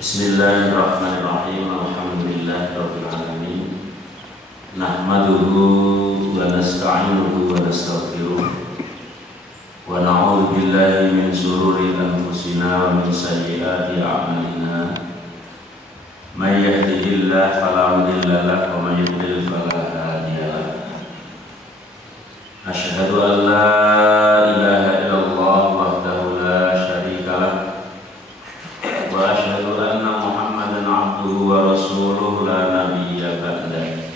Bismillahirrahmanirrahim. Alhamdulillahirabbil alamin. Nahmaduhu wa nasta'inuhu wa nastaghfiruh. Wa na'udzu billahi min shururi anfusina wa min sayyiati a'malina. May yahdihillahu fala mudilla lahu wa may yudlil fala hadiya lahu. Asyhadu an la ilaha illallah wahdahu la syarika lah. Wa asyhadu anna Muhammadan abduhu wa rasuluhu la nabiyya ba'dah.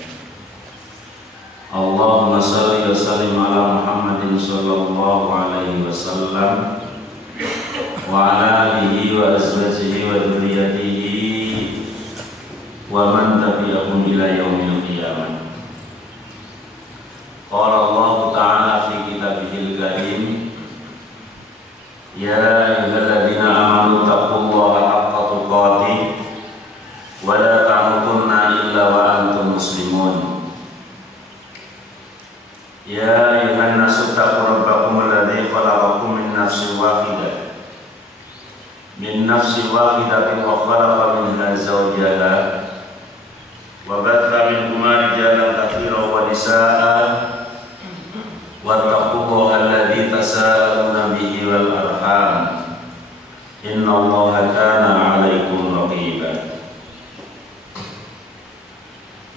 Allahumma shalli wa sallim ala Muhammadin sallallahu alaihi wasallam wa ala alihi wa azwajihi wa dzurriyyatihi wa man tabi'ahum ila yaumil qiyamah. Qala Allah Ta'ala fi kitabihil karim, ya ayyuhalladzina amanu taqullaha haqqa tuqatih wa la tamutunna illa wa antum muslimun. Ya ayyuhan nasu taqu rabbakum alladzi khalaqakum min nafsin wahidah wa khalaqa minha zawjaha wa batha minhuma rijalan katsiran wa nisaa'a wattaqullaha alladzi tasaaluna bihi wal arham innallaha kana 'alaikum raqiba.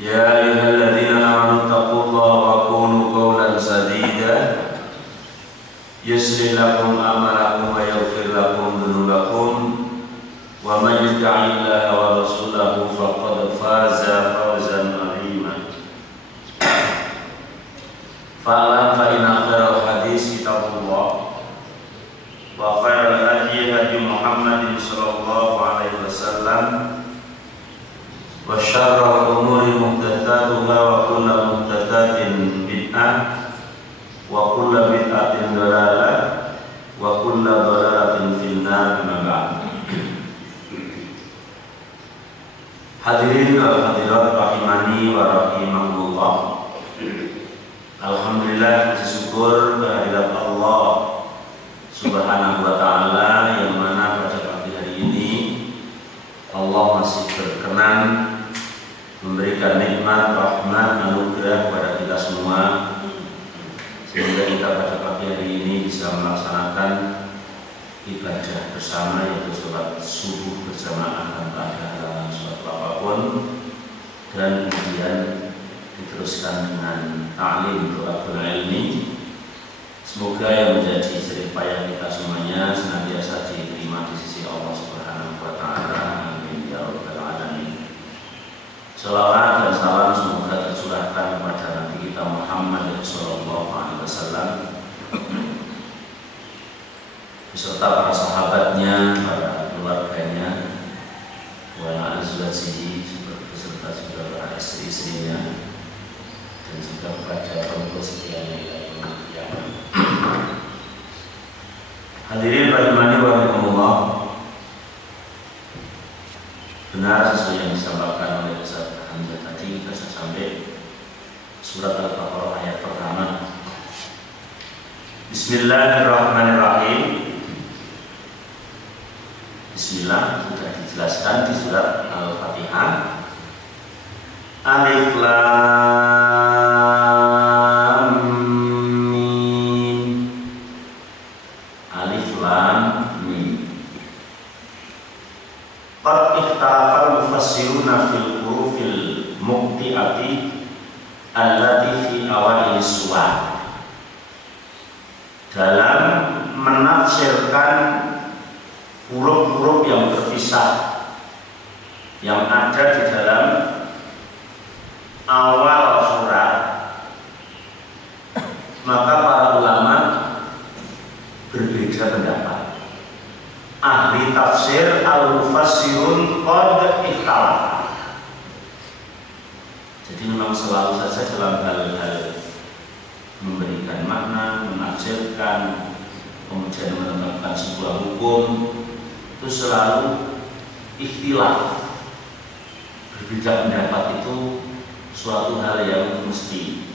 Ya ayyuhalladzina amanu taqullaha wa qulu qawlan sadida yuslih lakum a'malakum wa yaghfir lakum dhunubakum wa may yuti'illaha wa rasulahu faqad faza fawzan 'azima. Fa'lam fa inna khairal hadits kitabullah wa khairal hadi hadi Muhammadin sallallahu alaihi wasallam wa syarrul umuri muhdatsatuha wa kullu muhdatsatin bid'ah wa kullu bid'atin dhalalah wa kullu dhalalatin finnar. Amma ba'd. Hadirin wal hadirat rahimani wa rahimakumullah. Alhamdulillah, puji syukur kehadirat Allah Subhanahu wa ta'ala, yang mana pada pagi hari ini Allah masih berkenan memberikan nikmat, rahmat, anugerah kepada kita semua, sehingga kita pada pagi hari ini bisa melaksanakan ibadah bersama, yaitu sholat subuh berjamaah tanpa ada halangan suatu apapun, dan kemudian diteruskan dengan ta'lim doa ilmi. Semoga yang menjadi jerih payah kita semuanya senantiasa diterima di sisi Allah Subhanahu wa ta'ala. Amin ya rabbal alamin. Shalawat dan salam semoga tercurahkan kepada Nabi kita Muhammad sallallahu alaihi wasallam beserta para sahabatnya, para keluarganya, wa azwajihi, beserta juga para istri-istrinya, dan juga kepada pengikut setianya ila yaumil qiyamah. Hadirin rahimani wa rahimakumullah. Benar sesuai yang disampaikan oleh Ustaz Hamzah tadi, kita sudah sampai surat Al-Baqarah ayat pertama. Bismillahirrahmanirrahim. Bismillah sudah dijelaskan di surat Al-Fatihah. Alif Lam Mim. Alif Lam Mim. Qad ikhtalafal mufassiruna fil hurufil muqti'ati allati fi awalil suwar, dalam menafsirkan huruf-huruf yang terpisah yang ada di dalam awal surat. Maka para ulama berbeda pendapat. Ahli tafsir al-mufassirun qad ikhtalafa. Jadi memang selalu saja dalam hal-hal memberikan makna, menafsirkan, kemudian menetapkan sebuah hukum, itu selalu ikhtilaf. Berbeda pendapat itu suatu hal yang mesti.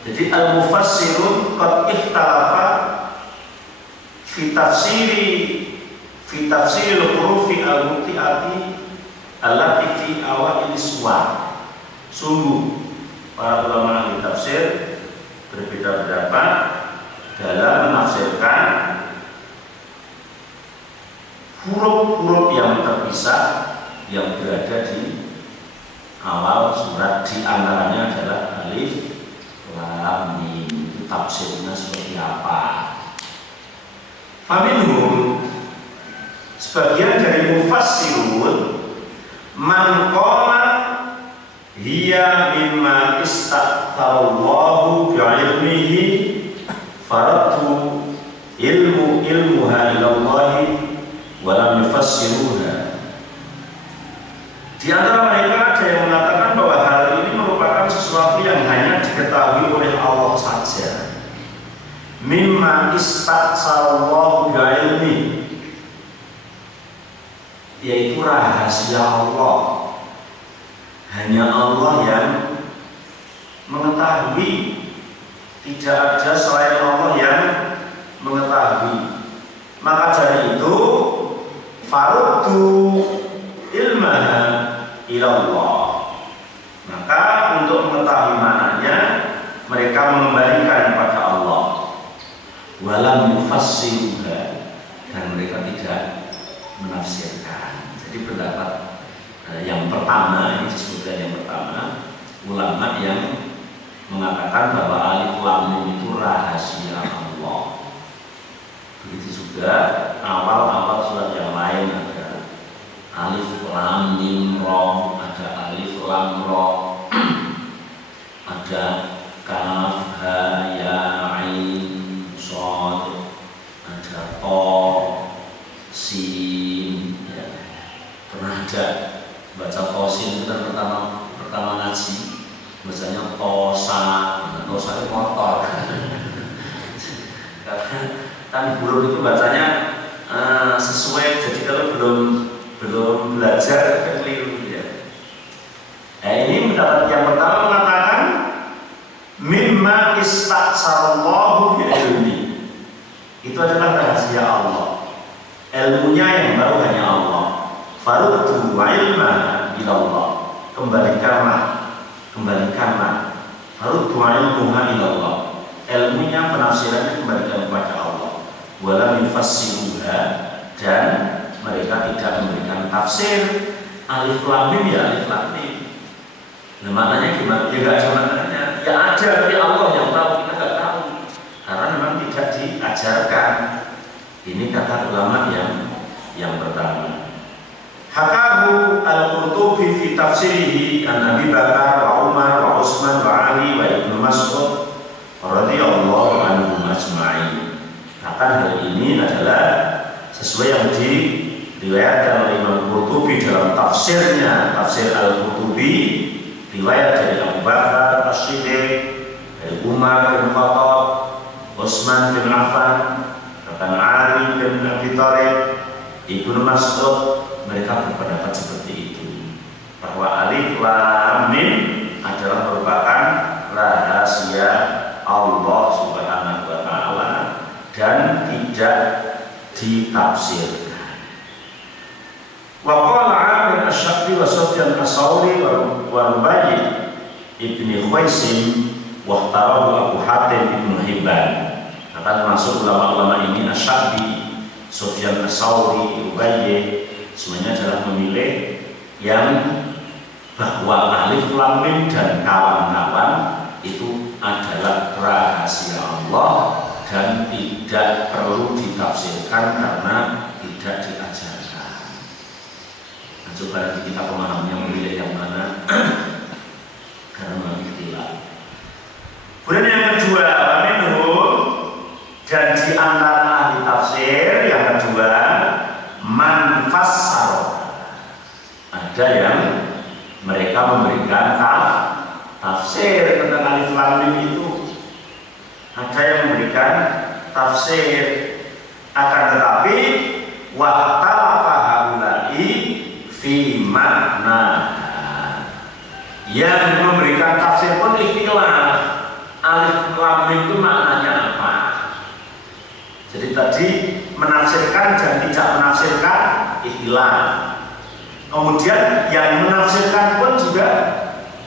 Jadi al-mufassirun qad ikhtalafa fi tafsiri al-hurufi al-muti'ati allati fi awal suwar. Sungguh para ulama ahli tafsir berbeda pendapat dalam menafsirkan huruf-huruf yang terpisah yang berada di awal surat, di antaranya adalah alif, lam, mim. Itu tafsirnya seperti apa? Faminhum, sebagian dari mufassirun, man qala hiya mimma istaghfarallahu bi'ilmihi faratu ilmuha ilallahi wa lam yufassiruha. Di antara mereka ada yang mengatakan bahwa hal ini merupakan sesuatu yang hanya diketahui oleh Allah saja. Mimma istaghfarallahu bi'ilmi, yaitu rahasia Allah. Hanya Allah yang mengetahui, tidak ada selain Allah yang mengetahui. Maka dari itu faruddu ilmaha ilallah, maka untuk mengetahui maknanya mereka mengembalikan kepada Allah. Walam yufassiruha, dan mereka tidak menafsirkan. Jadi pendapat yang pertama, ini disebutkan yang pertama, ulama yang mengatakan bahwa alif lam mim itu rahasia Allah. Begitu juga awal-awal surat yang lain ada alif lam mim ro, ada alif lam ro, ada kaf ha ya ain shad, ada to sin, ya. Pernah ada baca tosin itu kan pertama ngaji bacanya tosa, tosa itu motor. Karena kan huruf itu bacanya sesuai, jadi kalau belum belajar kan keliru ya. Ini mendapat yang pertama mengatakan mimma istaghfarallahu bi'ilmi, itu adalah rahasia Allah, ilmunya yang baru hanya Allah. Faruddu ilma ilallah, kembalikanlah faruddu ilmuha ilallah, ilmunya penafsirannya kembalikan kepada Allah. Walam yufassiruha, dan mereka tidak memberikan tafsir. Alif lam mim ya alif lam mim. Nah, maknanya gimana? Ya nggak ada maknanya. Ya ada, tapi Allah yang tahu, kita nggak tahu. Karena memang tidak diajarkan. Ini kata ulama yang pertama. Hakahu al-Qurtubi fi tafsirihi an Abi Bakar wa Umar wa Utsman wa Ali wa Ibnu Mas'ud radhiyallahu anhum ajma'in. Akan hal ini adalah sesuai yang diriwayatkan oleh Imam Qurtubi dalam tafsirnya, tafsir Al-Qurtubi, riwayat dari Abu Bakar As-Siddiq, dari Umar bin Khattab, Utsman bin Affan, bahkan Ali bin Abi Thalib, Ibnu Mas'ud, mereka berpendapat seperti itu, bahwa alif lam mim adalah merupakan rahasia Allah Subhanahu wa taala dan tidak ditafsirkan. Wa qala 'Amir Asy-Sya'bi wa Sufyan Ats-Tsauri wa Rubayy ibni Khaisim wa Tarahu Abu Hatim ibn Hibban. Akan masuk ulama-ulama ini Asy-Sya'bi, Sufyan Ats-Tsauri, Rubayy, semuanya adalah memilih yang bahwa alif lam mim dan kawan-kawan itu adalah rahasia Allah dan tidak perlu ditafsirkan karena tidak diajarkan. Nah, coba nanti kita pemahamnya memilih yang mana karena memang ikhtilaf. Kemudian yang kedua, dan di antara ahli tafsir yang kedua, man fassar, ada yang mereka memberikan tafsir tentang alif lam mim itu, ada yang memberikan tafsir, akan tetapi waqtalafa haula'i fi makna, yang memberikan tafsir pun ikhtilaf alif lam mim itu maknanya apa. Jadi tadi khilaf. Kemudian yang menafsirkan pun juga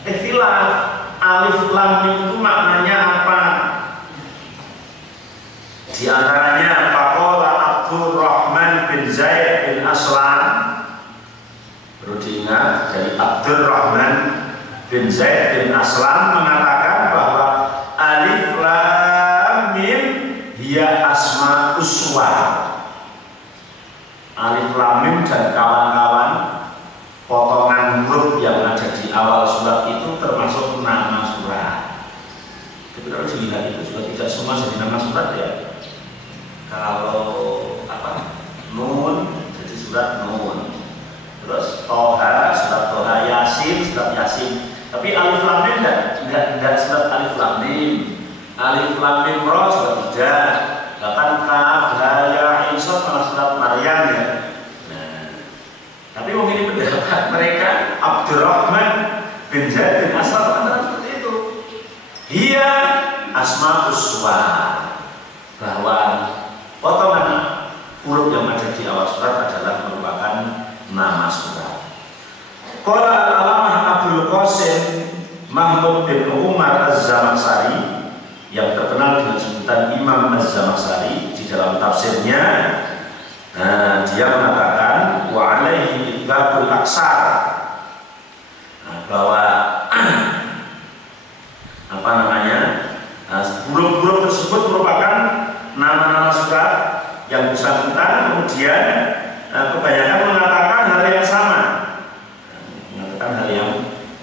khilaf. Alif lam mim itu maknanya apa? Di antaranya faqala Abdurrahman bin Zaid bin Aslam. Perlu diingat, dari Abdurrahman bin Zaid bin Aslam mengatakan bahwa alif lam mim hiya asma uswa. Alif lam mim dan kawan-kawan potongan huruf yang ada di awal surat itu termasuk nama surat. Tapi kalau dilihat itu juga tidak semua jadi nama surat ya. Kalau Nun jadi surat Nun, terus Toha surat Toha, Yasin surat Yasin. Tapi alif lam mim tidak surat alif lam mim. Alif lam mim ra surat tidak. Bahkan kaf ha ya ain sad malah surat Maryam ya. Nah, tapi mungkin pendapat mereka Abdurrahman bin Zaid bin Aslam mengatakan seperti itu. Iya asma uswa, bahwa potongan huruf yang ada di awal surat adalah merupakan nama surat. Qala al-Alamah Abdul Qasim Mahmud bin Umar Az-Zamakhsyari, yang terkenal dengan sebutan Imam Az-Zamakhsyari, di dalam tafsirnya dia mengatakan wa alaihi idghaqul aksar, bahwa huruf-huruf tersebut merupakan nama-nama surat yang bersangkutan, kemudian kebanyakan mengatakan hal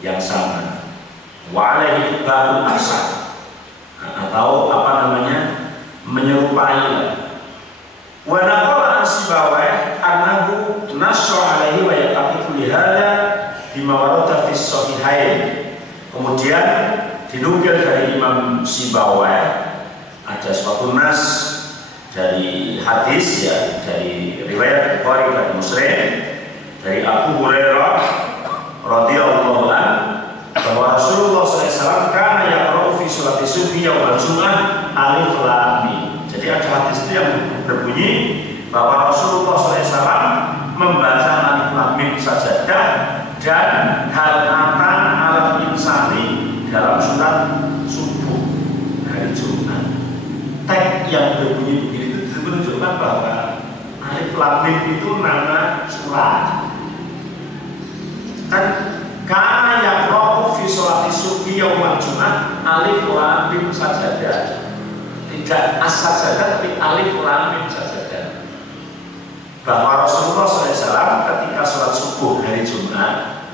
yang sama, wa alaihi idghaqul aksar, atau menyerupai. Wa naqala Sibawayh annahu nassa alaihi wa yaqifu li hadza bima warada fi sahihain. Kemudian dinukil dari Imam Sibawayh ada suatu nas dari hadis ya, dari riwayat Bukhari dan Muslim dari Abu Hurairah radhiyallahu anhu bahwa Rasulullah SAW kana yaqra'u fi sholati subhi yaumil jum'ah alif lam mim. Jadi ada hadis itu yang berbunyi bahwa Rasulullah SAW membaca alif lam mim sajadah dan hal ata alal insani dalam surat subuh hari Jumat. Teks yang berbunyi begitu itu menunjukkan bahwa alif lam mim itu nama surat. Dan karena yang rokok fi sholati subhi yaumil jum'ah alif lam mim sajadah, tidak as sajadah tapi alif lam mim sajadah. Bahwa Rasulullah SAW ketika sholat subuh hari Jumat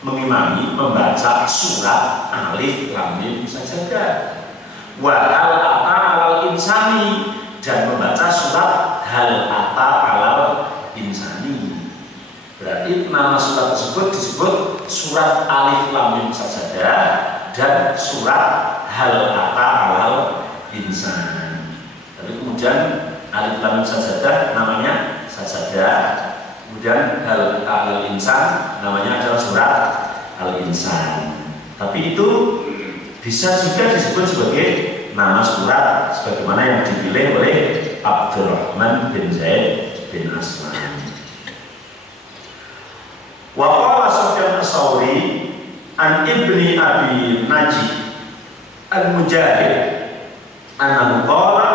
mengimami membaca surat alif lam mim sajadah. Wa hal ata alal insani, dan membaca surat hal ata alal insani. Berarti nama surat tersebut disebut surat alif lam mim sajadah dan surat hal ata alal insan. Tapi kemudian alif lam mim sajadah namanya sajadah, kemudian hal ata alal insan namanya adalah surat al insan. Tapi itu bisa juga disebut sebagai nama surat sebagaimana yang dipilih oleh Abdurrahman bin Zaid bin Aslam. Wa qala Sufyan Ats-Tsauri an Ibni Abi Najih al-Mujahid annahu qala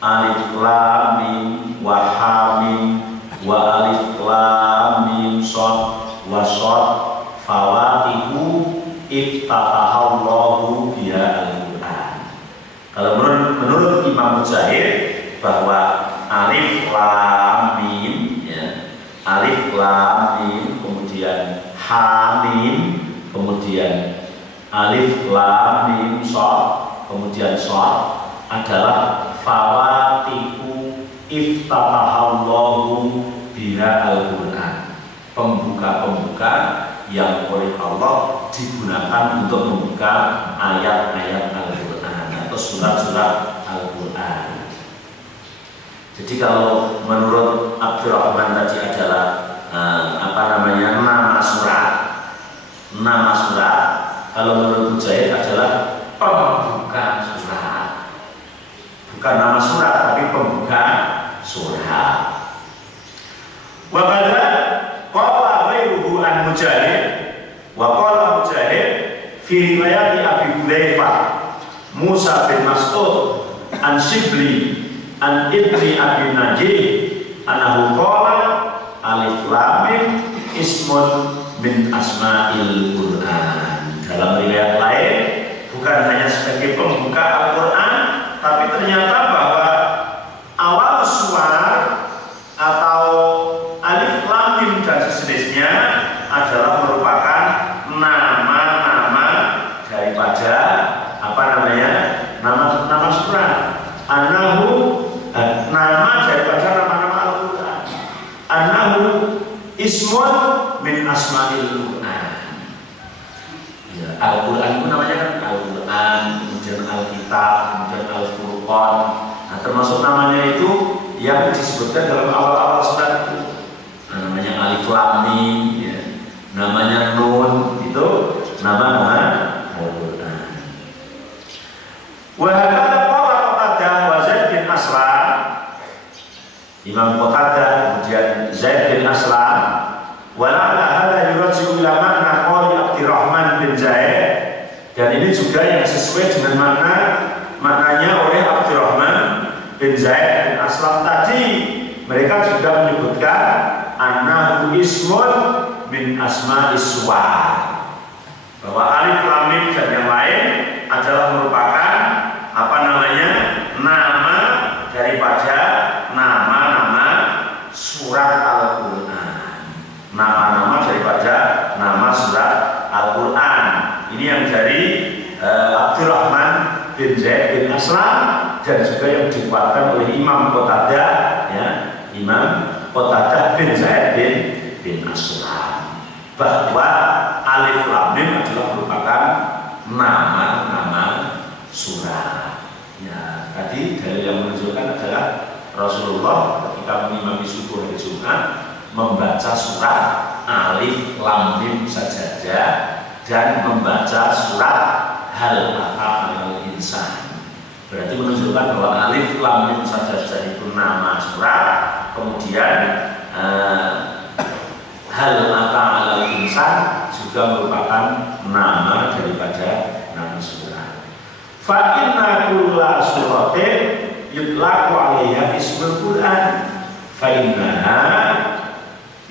alif lam mim wa ha mim wa alif lam mim shad wa shad fawatihu iftatahallahu biha al-Qur'an. Kalau menurut Imam Mujahid bahwa alif lam mim ya, alif lam mim kemudian ha mim kemudian alif lam mim shad kemudian shad adalah fawatihu iftatahallahu biha al-Qur'an, pembuka-pembuka yang oleh Allah digunakan untuk membuka ayat-ayat Al-Quran atau surat-surat Al-Quran. Jadi kalau menurut Abdurrahman tadi adalah nama surat, kalau menurut Mujahid adalah pembuka surat, bukan nama surat tapi pembuka surat. Wa riwayat Abi Hurairah, Musa bin Mas'ud, an Shibli, an Ibni Abi Najih, anahu qala alif lam mim ismun min asma'il Qur'an. Dalam riwayat lain bukan hanya sebagai pembuka Al-Qur'an, tapi ternyata bahwa awal suar atau alif lam mim dan sejenisnya adalah merupakan nama-nama daripada nama surat. Anahu nama daripada nama-nama Al-Qur'an. Anahu ismun min asma'il Qur'an. Ya, Al-Qur'an itu namanya kan Al-Qur'an, kemudian Al-Kitab, kemudian Al-Furqan. Nah, termasuk namanya itu yang disebutkan dalam awal-awal surat itu. Nah, namanya Alif Lam Mim, ya. Namanya Nun, itu nama-nama Al-Qur'an. Wa hadza qala Qatadah wa Zaid bin Aslam. Imam Qatadah kemudian Zaid bin Aslam, wa la'alla hadza yurji'u ila makna qawli Abdurrahman bin Zaid, dan ini juga yang sesuai dengan maknanya oleh Abdurrahman bin Zaid bin Aslam tadi. Mereka juga menyebutkan annahu ismun min asma'is suwar, bahwa alif lam mim dan yang lain adalah merupakan nama daripada nama-nama surat Al-Qur'an. Nama-nama daripada nama surat Al-Qur'an. Ini yang dari Abdurrahman bin Zaid bin Aslam, dan juga yang dikuatkan oleh Imam Qatadah, ya, Imam Qatadah bin Zaid bin Aslam, bahwa alif lam mim adalah merupakan nama-nama surat. Ya, tadi dalil yang menunjukkan adalah Rasulullah ketika mengimami subuh hari Jumat membaca surat alif lam mim saja dan membaca surat hal ata al insan. Berarti menunjukkan bahwa alif lam mim saja itu nama surat, kemudian hal ata al insan juga merupakan nama daripada nama surat. Fa inna kulla suratin yutlaqu 'alaiha ismul Qur'an fa innaha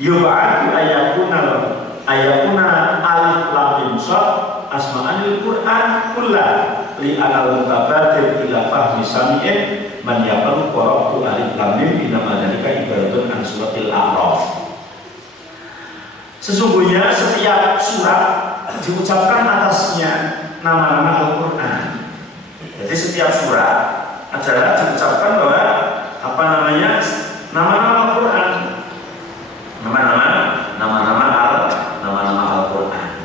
yub'atu ayakuna alif lam mim sad asma'anil Qur'an kullah li anal mutabadir ila fahmi sami'in man yaqulu qara'tu alif lam mim inama dzalika ibaratun an suratil A'raf. Sesungguhnya setiap surat diucapkan atasnya nama-nama Al-Qur'an. Jadi setiap surat adalah diucapkan bahwa nama-nama Al-Qur'an, nama-nama Al-Qur'an.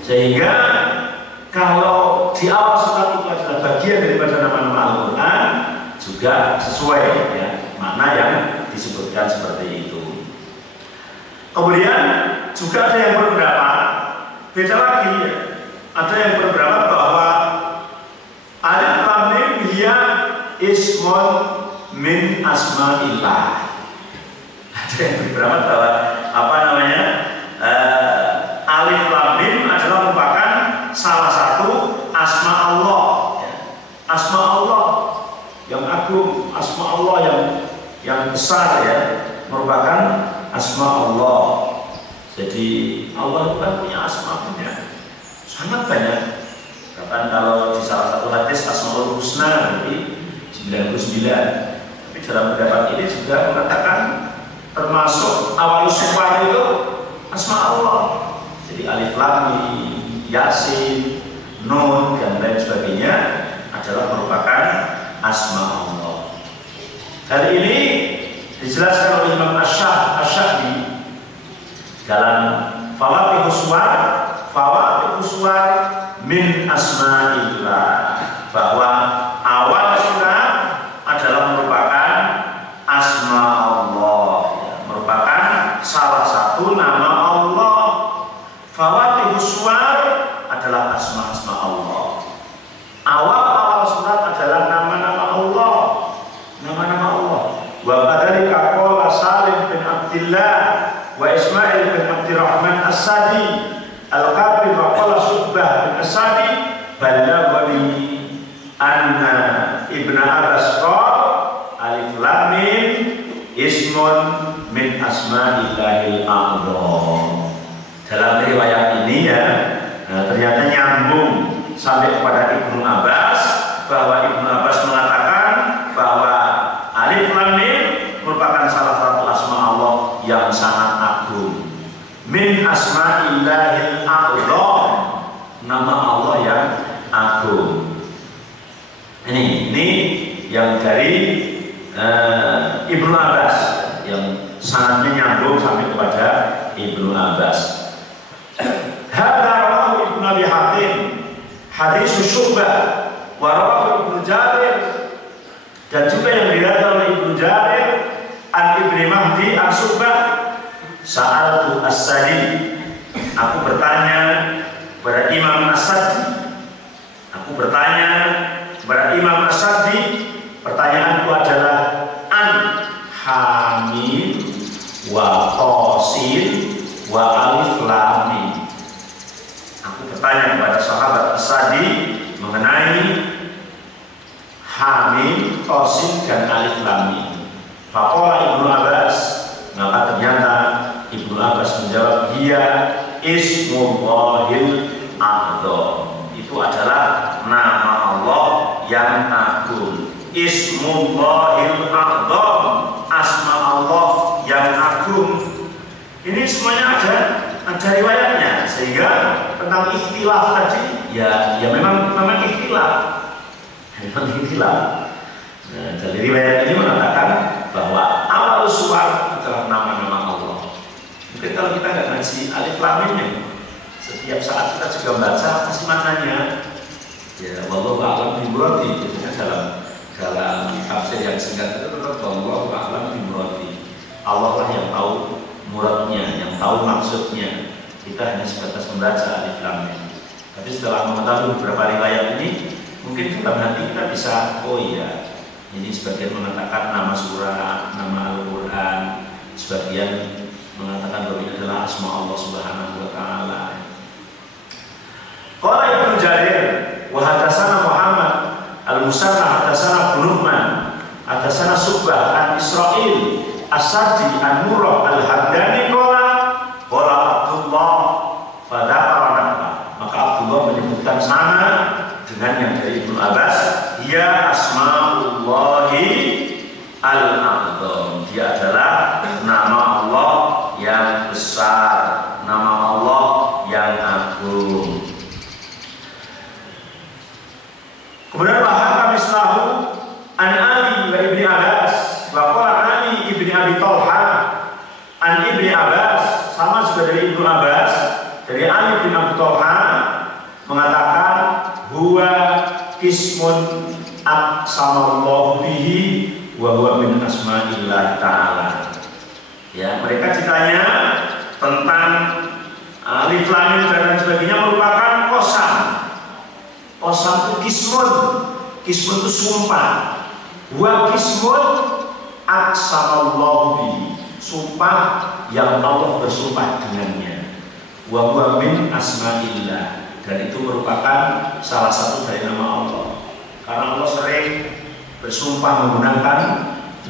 Sehingga kalau di awal surat itu adalah bagian daripada nama-nama Al-Qur'an, juga sesuai, ya, makna yang disebutkan seperti itu. Kemudian juga ada yang berpendapat beda lagi, ya. Ada yang berpendapat bahwa alif lam mim hiya ismun min asma'illah. Ada yang berpendapat bahwa alif lam mim adalah merupakan salah satu asma Allah, ya. Asma Allah yang agung, asma Allah yang besar, ya, merupakan asma Allah. Jadi Allah itu kan punya asma sangat banyak. Bahkan kalau di salah satu hadis Asmaul Husna berarti 99. Tapi dalam pendapat ini juga mengatakan termasuk awal suara itu asma Allah. Jadi alif lam mim, Yasin, Nun dan lain sebagainya adalah merupakan asma Allah. Hal ini dijelaskan oleh Imam Asy-Sya'bi dalam Fawaidus Suwar min asma'illah, bahwa awal surat adalah merupakan asma Allah, ya, merupakan salah satu nama Allah. Fawaidus Suwar adalah asma-asma Allah. Awal surat adalah nama-nama Allah, nama-nama Allah. Wa kadzalika qala Salim bin Abdullah wa Ismail bin Abdurrahman As-Sadi ismun min asma'illahil a'zam. Dalam riwayat ini ya, ternyata nyambung sampai kepada Ibnu Abbas, bahwa Ibnu Abbas mengatakan bahwa alif lam mim merupakan salah satu asma Allah yang sangat agung. Min asma'illahil a'zam, nama Allah yang agung. Ini yang dari Ibnu Abbas, yang sangatnya nyambung sampai kepada Ibnu Abbas. Hadza rawahu Ibnu Abi Hatim hadis Syu'bah wa rawahu Ibnu Jarir, dan juga yang diriwayatkan oleh Ibnu Jarir an Ibnu Mahdi an Syu'bah, sa'altu as-Sadi, aku bertanya kepada Imam As-Sadi, Imam As-Sadi, pertanyaanku adalah an hamim wa qasin wa alif lam mim. Aku bertanya kepada sahabat As-Sadi mengenai hamim, qasin dan alif lam mim. Faqala Ibnu Abbas, maka ternyata Ibnu Abbas menjawab, dia ismullahil a'zam, itu adalah nama Allah yang agung. Ismullahil a'zam, asma Allah yang agung. Ini semuanya ada riwayatnya, sehingga tentang ikhtilaf tadi ya memang ikhtilaf. Nah, dari riwayat ini mengatakan bahwa awal suar adalah nama-nama Allah. Mungkin kalau kita nggak ngaji alif lam mim, setiap saat kita juga membaca apa sih maknanya. Ya, wallahu a'lam bimuradi, biasanya dalam tafsir yang singkat itu tetap wallahu a'lam bimuradi. Allah lah yang tahu muradnya, yang tahu maksudnya. Kita hanya sebatas membaca alif lam mim. Tapi setelah mengetahui beberapa riwayat ini, mungkin dalam hati kita bisa, oh iya, ini sebagian mengatakan nama surah, nama Al-Quran, sebagian mengatakan bahwa ini adalah asma Allah Subhanahu wa Ta'ala. Qala Ibnu Jarir wa hadatsana Muhammad al-Musanna hadatsana Nu'man hadatsana Syu'bah an Israil As-Sadi an Murrah al-Hamdani qala Abdullah fadzakara, maka Abdullah menyebutkan sama dengan yang dari Ibnu Abbas, dia asmaullahi al-a'zam, dia adalah nama Allah yang besar, nama Allah yang agung. Kemudian bahkan mislahu an Ali wa Ibni Abbas, wa qala Ali Ibni Abi Thalha an Ibni Abbas, sama juga dari Ibnu Abbas, dari Ali bin Abi Thalha mengatakan huwa ismun aqsamallahu bihi wa huwa min asma'illah ta'ala. Ya, mereka ditanya tentang alif lam mim dan sebagainya merupakan qasam. Qasam itu kismun itu sumpah. Wa kismun aqsamallahu bihi, sumpah yang Allah bersumpah dengannya. Wa huwa min asma'illah, dan itu merupakan salah satu dari nama Allah. Karena Allah sering bersumpah menggunakan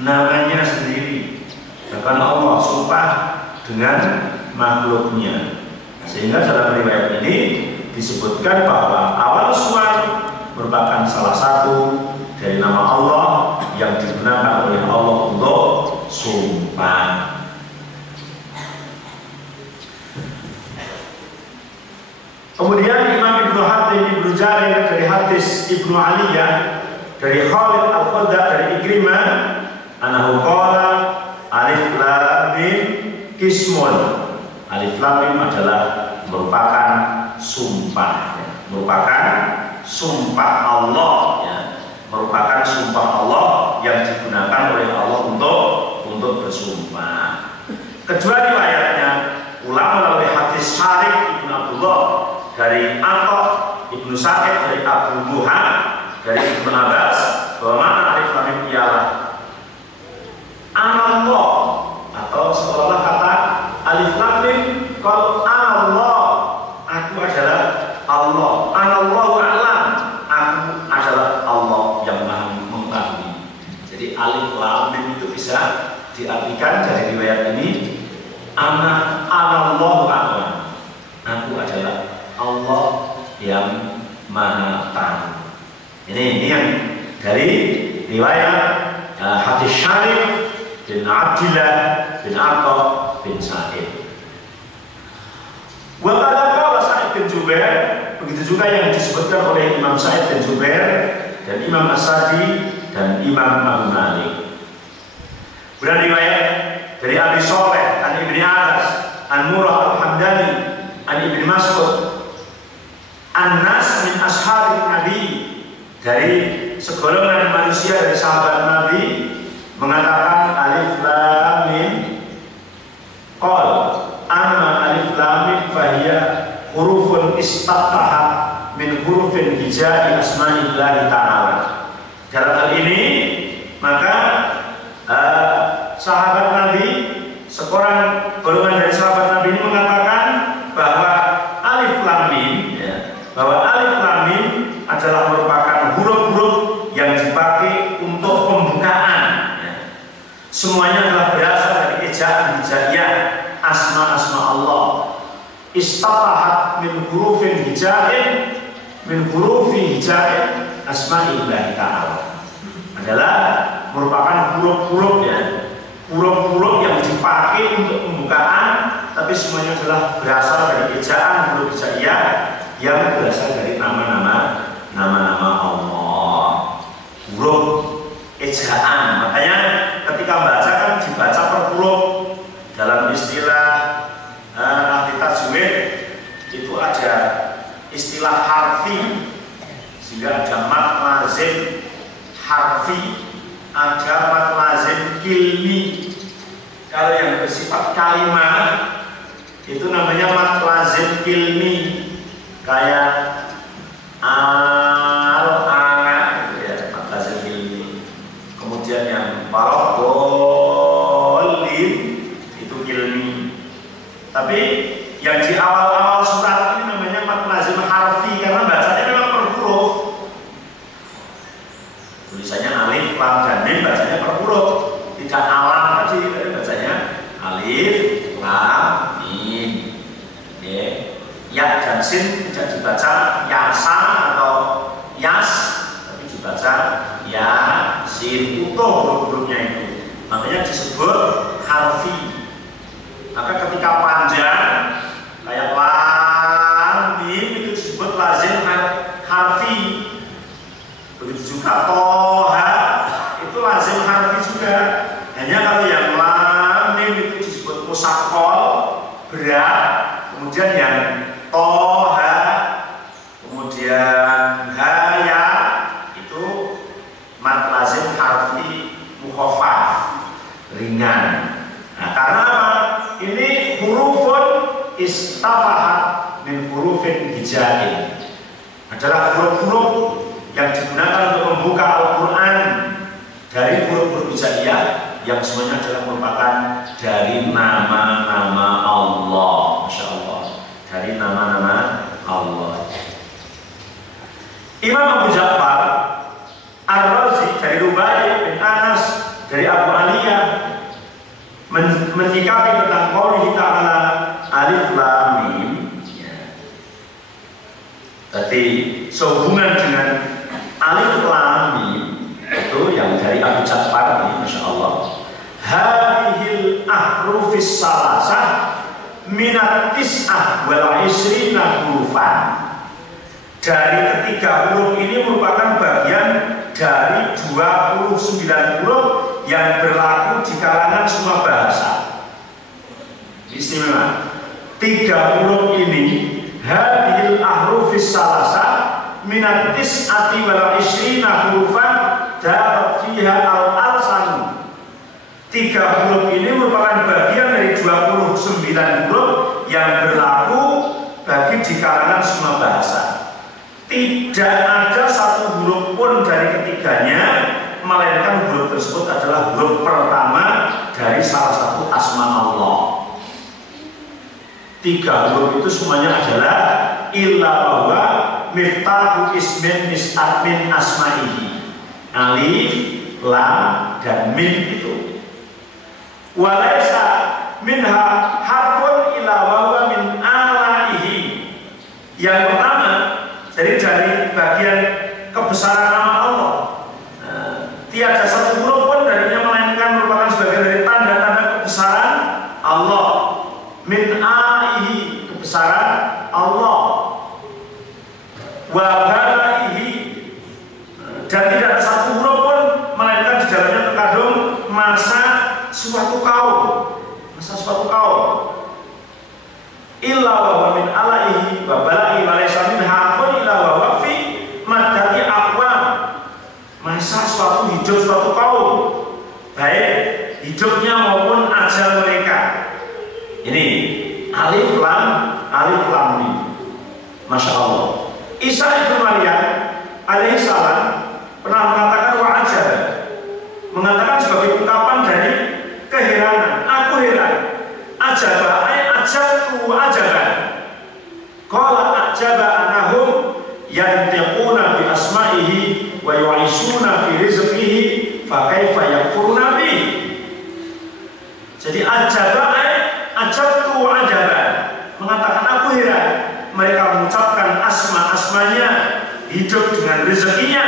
namanya sendiri. Bahkan Allah sumpah dengan makhluknya. Sehingga dalam riwayat ini disebutkan bahwa awal suar merupakan salah satu dari nama Allah yang digunakan oleh Allah untuk sumpah. Kemudian Imam Ibnu Hatim Ibnu Jarir dari hadis Ibnu Aliyah dari Khalid Al-Qadda dari Ikrimah anahu qala alif lam mim kismun. Alif lam mim adalah merupakan sumpah, ya, merupakan sumpah Allah, ya, merupakan sumpah Allah yang digunakan oleh Allah untuk bersumpah. Kedua riwayatnya ulama melalui hadis Harith Ibnu Abdullah dari Atta Ibnu Sa'id dari Abu Duha dari Ibnu Abbas bahwa makna alif lam mim ialah Allah, atau seolah kata alif lam mim kalau Allah, aku adalah Allah, anallahu a'lam, aku adalah Allah yang maha mengetahui. Jadi alif lam mim itu bisa diartikan artikan dari riwayat ini, Anallahu a'lam. Aku adalah Allah yang Maha Tahu. Ini yang dari riwayat hadis Syarif bin Abdillah bin Atha bin Sa'id. Wa qala Sa'id bin Jubair, begitu juga yang disebutkan oleh Imam Sa'id bin Jubair dan Imam As-Sadi dan Imam Abu Malik. Kemudian riwayat dari Abi Shalih an Ibni Abbas an Murrah al-Hamdani an Ibni Mas'ud an-nas min ashabin Nabi, dari segolongan manusia dari sahabat Nabi mengatakan alif lam mim qol amma alif lam mim fahiya hurufun istaftahat min hurufin hijai asma'illahi ta'ala. Dalam hal ini maka sahabat Nabi, seorang golongan dari sahabat Nabi ini mengatakan bahwa alif lam mim, bahwa alif lam mim adalah merupakan huruf-huruf yang dipakai untuk pembukaan. Semuanya adalah berasal dari ejaan hijaiyah asma-asma Allah. Istaftahat min hurufin hijain min hurufi hijain asma'illahi ta'ala, adalah merupakan huruf-huruf yang dipakai untuk pembukaan, tapi semuanya adalah berasal dari ejaan huruf hijaiyah yang berasal dari nama-nama Allah, huruf ejaan. Makanya ketika baca kan dibaca per huruf. Dalam istilah ahli tajwid itu ada istilah harfi, sehingga ada mad lazim harfi, ada mad lazim kilmi. Kalau yang bersifat kalimat itu namanya mad lazim kilmi, kayak al-ana gitu ya, mad lazim kilmi. Kemudian yang balogolin itu kilmi. Tapi yang di awal-awal surat ini namanya mad lazim harfi, karena bacanya memang per huruf. Tulisannya alif, lam, dan mim, bacanya per huruf, tidak alam tadi, tapi bacanya alif, lam, mim. Ya dan sin tidak dibaca yasa atau yas, tapi dibaca ya, sin, utuh huruf-hurufnya itu. Makanya disebut harfi. Maka ketika panjang kayak lam, mim, itu disebut lazim harfi. Begitu juga toha, itu lazim harfi juga. Hanya kalau yang lam, mim itu disebut musaqqal, berat. Kemudian yang toha, kemudian haya, itu mad lazim harfi mukhaffaf, ringan. Nah, karena apa? Ini hurufun istafahat min hurufin hijain, adalah huruf-huruf yang digunakan untuk membuka Al-Quran dari huruf-huruf hijaiyah yang semuanya adalah merupakan dari nama-nama Allah. Masya Allah, dari nama-nama Allah. Imam Abu Ja'far Ar-Razi dari Rubai bin Anas dari Abu Aliyah menyikapi tentang qauli ta'ala alif lam mim, Jadi sehubungan dengan alif lam mim itu yang dari Abu Ja'far ini, Masya Allah, hadhil ahrufis salasah minat tis'ah wal isrina hurufan. Dari ketiga huruf ini merupakan bagian dari 29 huruf yang berlaku di kalangan semua bahasa. Istimewa. 3 huruf ini, hadhil ahrufis salasa minat tis'ati wal isrina hurufan darat fiha al-alsan. 3 huruf ini merupakan bagian dari 29 huruf yang berlaku bagi di kalangan semua bahasa. Tidak ada satu huruf pun dari ketiganya melainkan huruf tersebut adalah huruf pertama dari salah satu asma Allah. 3 huruf itu semuanya adalah illa bahwa miftahu ismin min asma'ihi. Alif, lam, dan mim itu. Walaysa minha harfun ila wa huwa min alaihi. Yang pertama dari bagian kebesaran nama Allah, tiada satu huruf pun darinya melainkan merupakan sebagian dari tanda-tanda kebesaran Allah. Min alaihi, kebesaran Allah. Wa balaihi, dan tidak ada satu huruf pun melainkan di dalamnya terkandung masa suatu kaum, illa wa huwa min alaihi wa balaihi wa laysa min harfun illa wa huwa fi madati aqwam, masa suatu hidup suatu kaum, baik hidupnya maupun ajal mereka. Ini alif lam mim. Masya Allah. Isa ibnu Maryam alaihissalam pernah mengatakan wa'ajab, mengatakan sebagai ungkapan dari keheranan, aku heran. Ajaba ay ajabtu ajaban. Qala ajaba anahum yantiquna bi asma'ihi wa yu'ishuna fi rizqihi fa kaifa yakfuruna bi. Jadi ajaba ay ajabtu ajaban, mengatakan aku heran. Mereka mengucapkan asma-asmanya, hidup dengan rezekinya,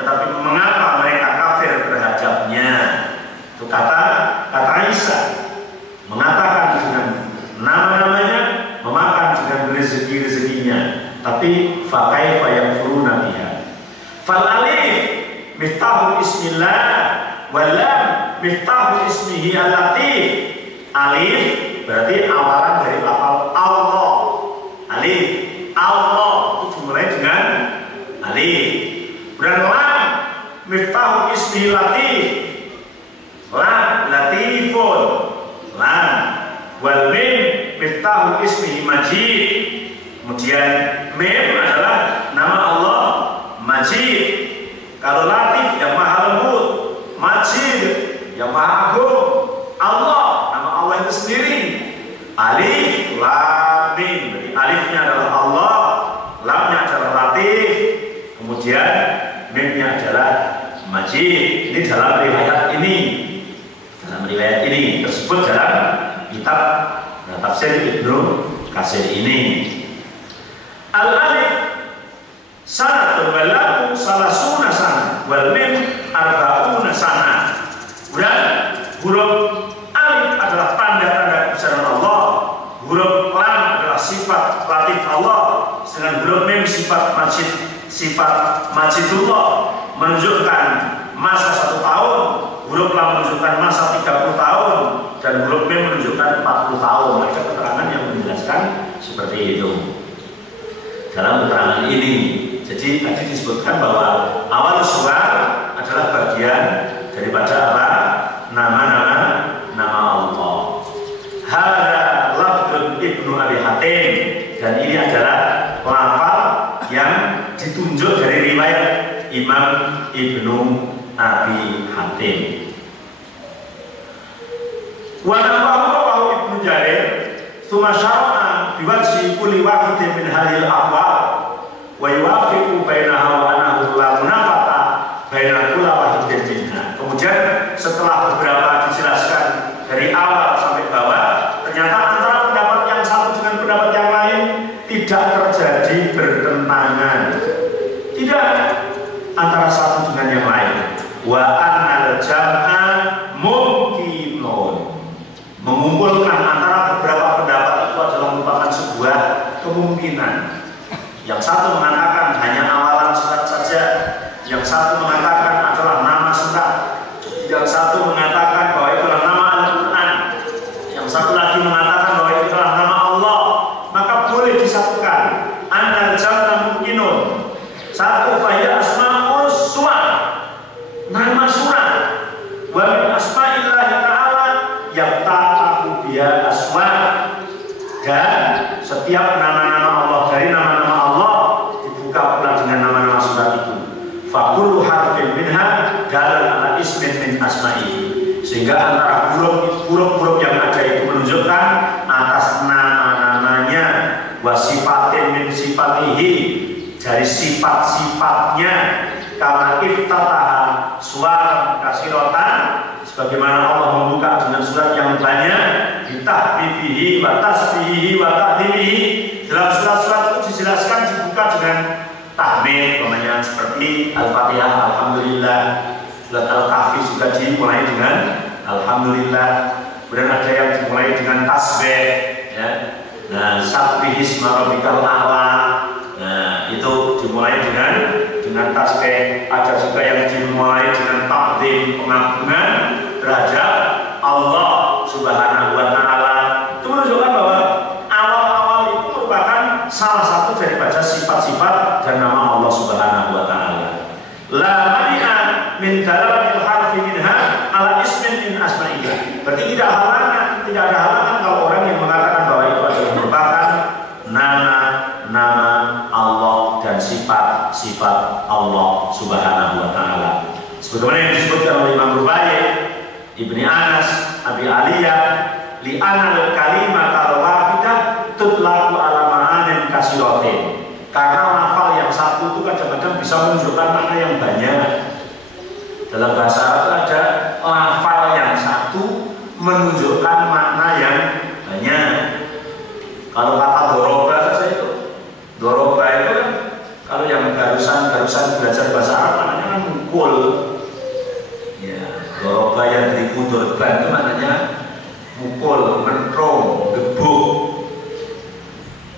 tetapi mengapa mereka kafir terhadapnya? Itu kata Isa, mengatakan dengan nama-namanya, memakan dengan rezeki-rezekinya, tapi fakaifa yakfuruna biha. Fal alif miftahul ismillah wal lam miftahul ismihi al-latif. Alif berarti awalan dari lafal Allah. Alif Allah itu dimulai dengan alif. Dan lam miftahul ismihi latif. Lam latifun, lam. Wal mim miftahul ismihi majid. Kemudian mim adalah nama Allah Majid. Kalau latif yang maha lembut, Majid yang maha agung. Allah, nama Allah itu sendiri. Alif lam mim, berarti alifnya adalah Allah, lamnya adalah latif, kemudian mimnya adalah Majid. Ini dalam riwayat ini tersebut dalam kitab tafsir Ibnu Katsir ini. Al-alif sanatun wal lam salasuna sana wal mim arba'una sana. Dan huruf alif adalah tanda-tanda kebesaran Allah, huruf lam adalah sifat latif Allah, sedangkan huruf mim sifat majidullah, menunjukkan masa 1 tahun, huruf lam menunjukkan masa 30 tahun, dan huruf mim menunjukkan 40 tahun. Ada keterangan yang menjelaskan seperti itu dalam keterangan ini. Jadi tadi disebutkan bahwa awal surah adalah bagian daripada apa? Nama Allah. Hada lafdun Ibnu Abi Hatim, dan ini adalah lafal yang ditunjuk dari riwayat Imam Ibnu Abi Hatim. Wa nafahu Ibnu Jarir tsumma syara'a biwajhi kulli wahidin min hadhil aqwal wa yuwafiqu bainaha wa annahu la munafata baina kulli wahidin minha. Kemudian setelah beberapa dijelaskan dari awal sampai bawah, ternyata antara pendapat yang satu dengan pendapat yang lain tidak terjadi bertentangan, tidak antara satu dengan yang lain. Wa annal jam'a mumkinun, mengumpulkan antara beberapa pendapat itu adalah merupakan sebuah kemungkinan. Yang satu mengatakan hanya awalan surat saja, yang satu mengatakan adalah nama surat, yang satu mengatakan bahwa itulah nama Al-Quran, yang satu lagi mengatakan bahwa itulah nama Allah. Maka boleh disatukan. Annal jam'a mumkinun. Satu, faya asma'ul surat, nama surat. Wa min asma'illahi ta'ala yaftatahu biha asma'. Dan setiap nama-nama Allah, dari nama-nama Allah dibuka pula dengan nama-nama surat itu. Fakulu harfin minha dalal ala ismin min asma'i. Sehingga antara huruf-huruf yang ada itu menunjukkan atas nama-namanya. Wasifatin min sifatihi, dari sifat-sifatnya. Kama iftataha suara kasirotan, sebagaimana Allah membuka dengan surat yang banyak, bitahbibihi wa tasbihi wa ta'dimihi. Dalam surat-surat itu dijelaskan dibuka dengan tahmid, namanya seperti Al-Fatihah, Alhamdulillah. Surat Al-Kahfi juga dimulai dengan Alhamdulillah. Kemudian ada yang dimulai dengan tasbih, ya. Nah, sabbihisma rabbikal a'la. Nah, itu dimulai dengan tasbih. Ada juga yang dimulai dengan takdim, pengagungan terhadap Allah Subhanahu wa taala. Itu menunjukkan bahwa awal-awal itu merupakan salah satu daripada sifat-sifat dan nama Allah Subhanahu wa taala. La mani'a min dalalatil harfi minha ala ismin min asma'illah. Berarti tidak ada halangan kalau orang yang mengatakan bahwa itu adalah merupakan nama Allah dan sifat-sifat Allah Subhanahu wa taala. Sebagaimana yang disebutkan oleh Imam Rubai, Ibni Anas, Abi Aliyah, li anal kalimat al-wahidah tutlaqu ala ma'anin kasiratin. Karena lafal yang satu itu kadang-kadang bisa menunjukkan makna yang banyak. Dalam bahasa Arab ada lafal yang satu menunjukkan makna yang banyak. Kalau kata doroba saja itu, doroba itu kan kalau yang barusan belajar bahasa Arab maknanya kan mukul. Ya, doroba yang dari dorban itu maknanya mukul, mentrong, gebuk.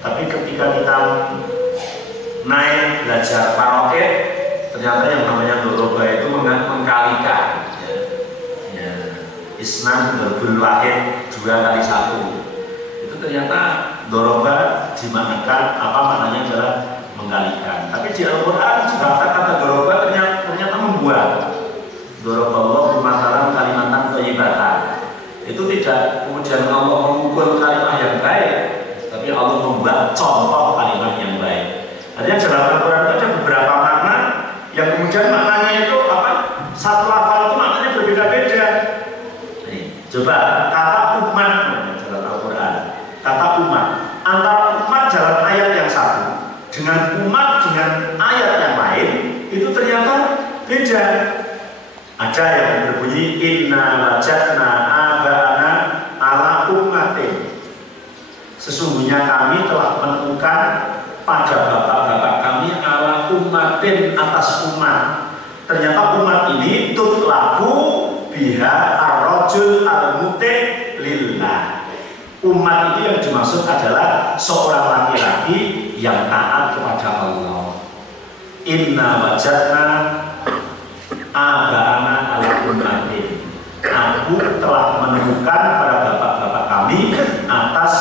Tapi ketika kita naik belajar paroket, ternyata yang namanya doroba itu mengkalikan. Ya, isnan berbul wahid 2 kali 1. Itu ternyata doroba dimaknakan apa maknanya adalah mengkalikan. Tapi di Al-Quran juga kata doroba ternyata membuat. Doroba Allah bermataran kalimatan thayyibatan. Itu tidak kemudian Allah memukul kalimat yang baik, tapi Allah membuat contoh kalimat yang baik. Artinya dalam Al-Quran itu ada beberapa makna yang kemudian maknanya itu apa? Satu lafal itu maknanya berbeda-beda. Coba kata umat dalam Al-Quran, kata umat antara umat dalam ayat yang satu dengan umat dengan ayat yang lain itu ternyata beda. Ada yang berbunyi inna wajadna abana ala ummatin. Sesungguhnya kami telah menemukan pada bapak-bapak kami ala ummatin atas umat. Ternyata umat ini tutlaku biha ar-rajul al-muti' lillah. Umat itu yang dimaksud adalah seorang laki-laki yang taat kepada Allah. Inna wajadna abana ala ummatin. Aku telah menemukan para bapak-bapak kami atas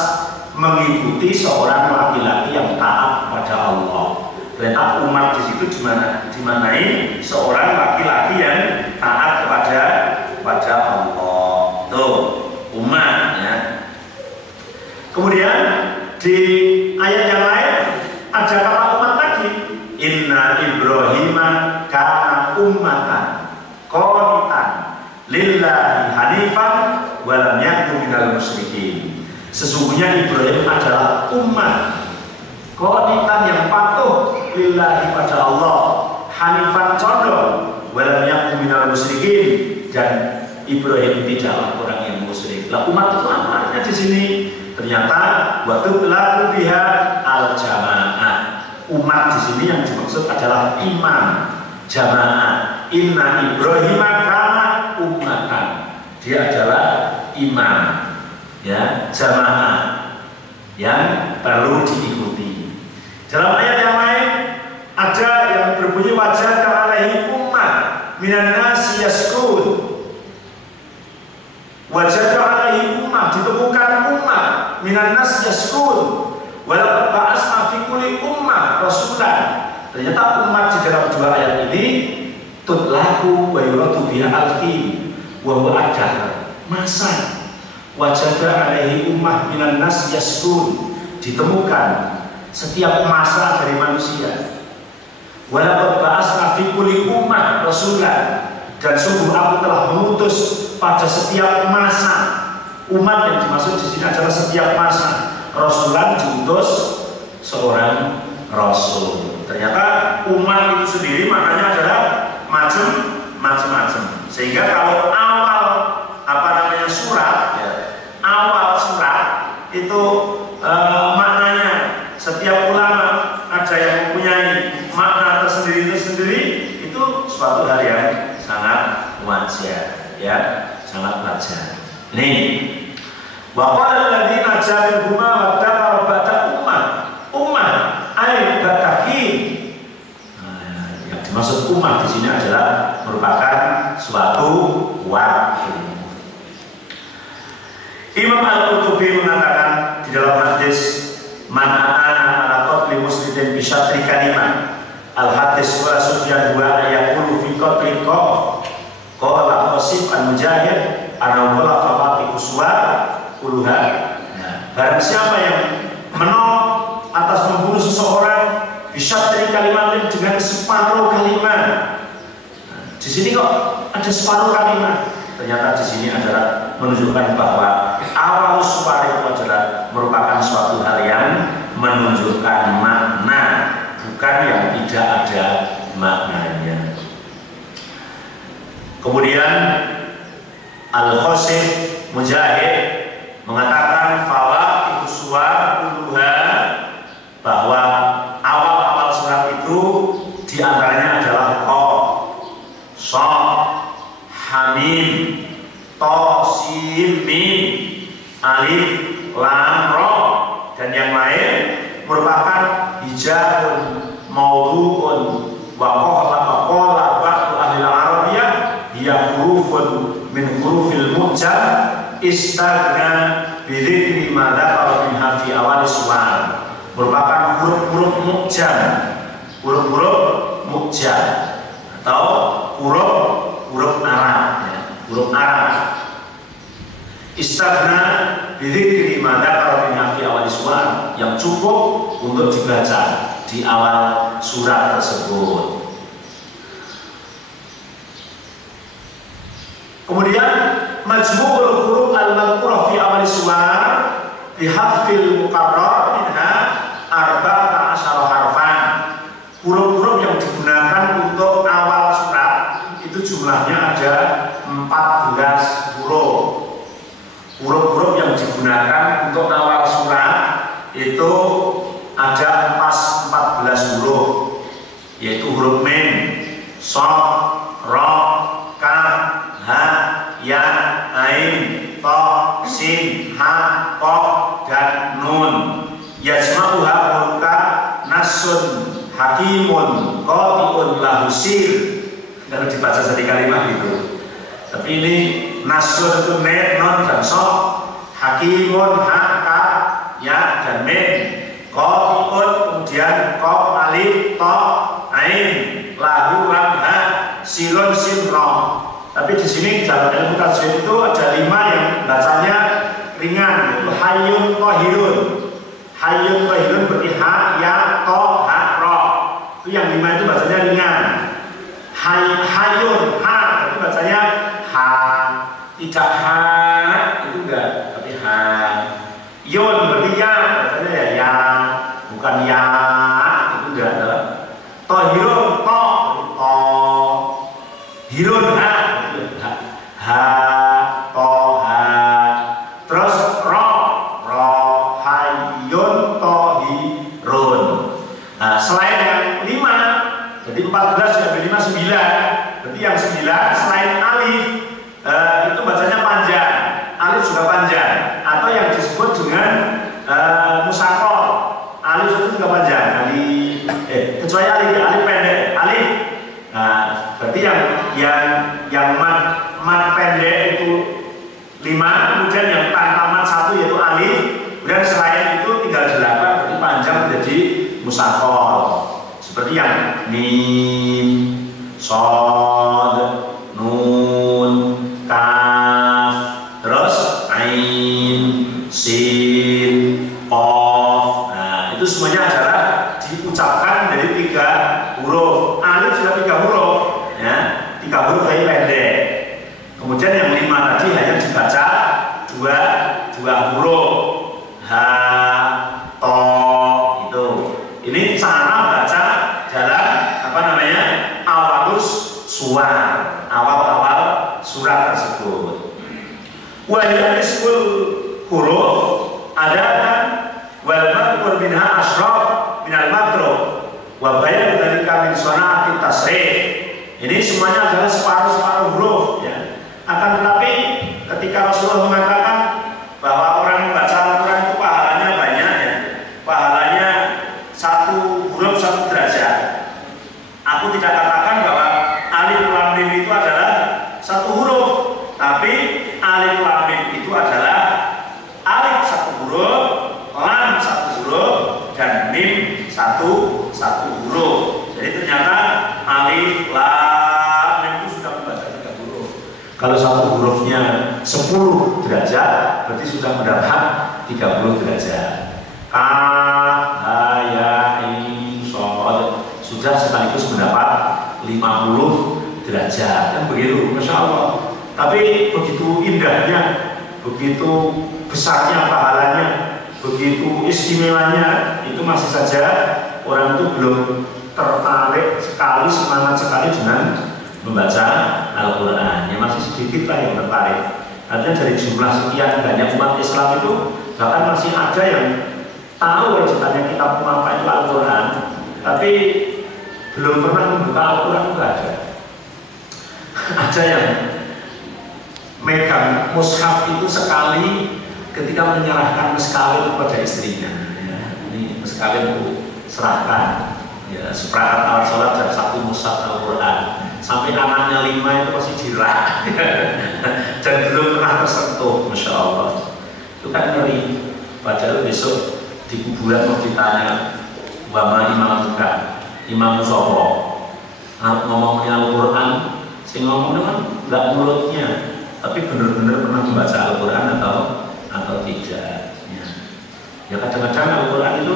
mengikuti seorang laki-laki yang taat kepada Allah. Ternyata umat di situ dimanai seorang laki-laki yang taat kepada Allah. Tuh, umat ya. Kemudian di ayat yang lain ada kata umat lagi. Inna Ibrahima kana ummatan qanitan lillahi hanifan wa lam yakun minal musyrikin. Sesungguhnya Ibrahim adalah umat qanitan yang patuh lillahi pada Allah, hanifan condong wa lam yakun minal musyrikin, dan Ibrahim tidaklah orang yang musyrik. Lah umat itu artinya di sini ternyata waktu lalu biha al jamaah. Umat di sini yang dimaksud adalah imam jamaah. Inna Ibrahim kana ummatan. Dia adalah imam, ya, jamaah yang perlu diikuti. Dalam ayat yang lain ada yang berbunyi wajah alaihi ummah minan nasi yaskun. Wajah alaihi ummah, ditemukan ummah minan nasi yaskun. Walau ba'asna fi kulli ummah rasulan. Ternyata umat di dalam 2 ayat ini tutlaku wa yuradu biha al-qim wa huwa adah masa. Wajada alaihi ummah minan nas yaskun, ditemukan setiap masa dari manusia. Walau ba'asna fi kulli ummah rasulan, dan sungguh aku telah mengutus pada setiap masa. Umat yang dimaksud di sini adalah setiap masa. Rasulan diutus seorang rasul. Ternyata umat itu sendiri maknanya adalah macam-macam. Sehingga kalau awal yang mempunyai makna tersendiri itu suatu hal yang sangat wajar, ya, sangat wajar. Ini wa qala alladziina ja'u huma wa ta'ala ba'da ummah ay bataki. Yang dimaksud ummah di sini adalah merupakan suatu waktu. Imam Al-Qurtubi mengatakan di dalam hadis man a'ana ala qatli muslimin bi syatri kalimat al-hadis wa Sufyan wa ayaqulu fi qatli qala Qasif al-Mujahid ana qala fawati uswa uluha. Barang siapa yang menolong atas membunuh seseorang bi syatri kalimat dengan separuh kalimat. Di sini kok ada separuh kalimat? Ternyata di sini adalah menunjukkan bahwa awal suara itu adalah merupakan suatu hal yang menunjukkan makna, bukan yang tidak ada maknanya. Kemudian Al-Qasif Mujahid mengatakan fawaid suwar uluha, bahwa awal-awal surat itu diantaranya adalah qaf, shad, hamim, to, sin, mim, alif, lam, ro, dan yang lain merupakan hijabun, maudhu'un, wa qala ba'du ahli al-arabiyah hiya hurufun min hurufil mu'jam istagna bi dzikri ma dzakara min fi awal suwar. Merupakan huruf-huruf mu'jam atau huruf Arab, ya, huruf Arab. Istagna bi dzikri ma dzakara min fi awal suwar, yang cukup untuk dibaca di awal surat tersebut. Kemudian majmu'ul huruf al-madhkurah fi awal suwar bihadfil muqarrar minha arba'ata asyara harfan. Huruf-huruf yang digunakan untuk awal surat itu jumlahnya ada 14 huruf. Huruf-huruf yang digunakan untuk awal surat itu ada 14 huruf, yaitu huruf mim, shad, ra, kaf, ha, ya, ain, ta, sin, ha, qaf, dan nun. Yasma'uha hurufka nasun hakimun qati'un lahu sir. Kalau dibaca jadi kalimat gitu. Tapi ini nasun itu net, non, dan sok. Hakimun, ha, ka, ya, dan mim. Qati'un, kemudian qaf, alif, ta, ain, lahu, lam, ha, silun, sin, ra. Tapi di sini dalam ilmu tajwid itu ada 5 yang bacanya ringan, yaitu hayyun thahirun. Hayyun thahirun berarti ha, ya, to, ha, ro. Itu yang 5 itu bacanya ringan. Hayyun, ha, berarti bacanya ha. Tidak ha, itu enggak, tapi ha. Yun berarti ya, bacanya ya, bukan ya, itu enggak. Thahirun, to, to. Hirun, ha, ha, to, ha. Terus ro, hayyun, thahirun. Nah, selain yang 5, jadi 14 sampai 5 9. Berarti yang 9 selain alif itu bacanya panjang. Alif juga panjang, atau yang disebut dengan mushaqal. Alif itu juga panjang. Alif, kecuali alif pendek. Alif. Nah, berarti yang mat pendek itu 5, kemudian yang tanpa mat 1 yaitu alif, kemudian selain itu tinggal 8, berarti panjang menjadi mushaqal. Seperti yang mim, shad, nun, kaf, terus ain, sin, qaf. Nah, itu semuanya adalah diucapkan dari 3 huruf. Alif sudah 3 huruf, ya, 3 huruf tapi pendek. Kemudian yang 5 tadi hanya dibaca 2 huruf, ha, to, itu. Ini cara baca dalam awalus suar, awal-awal surat tersebut. Wahia ismul huruf ada kan wal madhkur minha asyraf minal madrub. wa bayan dari kami sona'ati tasrif. Ini semuanya adalah separuh-separuh huruf ya. Akan tetapi ketika Rasulullah mengatakan bahwa orang membaca Al-Quran itu pahalanya banyak ya, pahalanya 1 huruf 1 derajat. Aku tidak katakan bahwa alif lam mim itu adalah 1 huruf, tapi alif lam mim itu adalah alif 1 huruf, lam 1 huruf, dan mim 1 huruf. Jadi ternyata alif lam mim itu sudah membaca 3 huruf. Kalau 1 hurufnya 10 derajat, berarti sudah mendapat 30 derajat. Kaf, ha, ya, ain, shad sudah sekaligus mendapat 50 derajat. Kan begitu, Masya Allah. Tapi begitu indahnya, begitu besarnya pahalanya, begitu istimewanya, itu masih saja orang itu belum tertarik sekali, semangat sekali dengan membaca Al-Quran. Ya masih sedikit lah yang tertarik. Artinya dari jumlah sekian banyak umat Islam itu bahkan masih ada yang tahu kalau ditanya kitab apa itu Al-Quran, tapi belum pernah membuka Al-Quran. Itu ada. Ada yang megang mushaf itu sekali ketika menyerahkan meskawin kepada istrinya. Ya, ini meskawin itu serahkan. Ya, seperangkat alat sholat dan 1 mushaf Al-Quran. Sampai anaknya 5 itu pasti jirah. Dan belum pernah tersentuh, Masya Allah. Itu kan ngeri. Padahal besok di kuburan mau ditanya, Bama Imam bukan, Imam Sopo ngomongnya Al-Quran, si ngomongnya kan nggak mulutnya, tapi benar-benar pernah membaca Al-Quran atau tidak. Ya kadang-kadang Al-Quran itu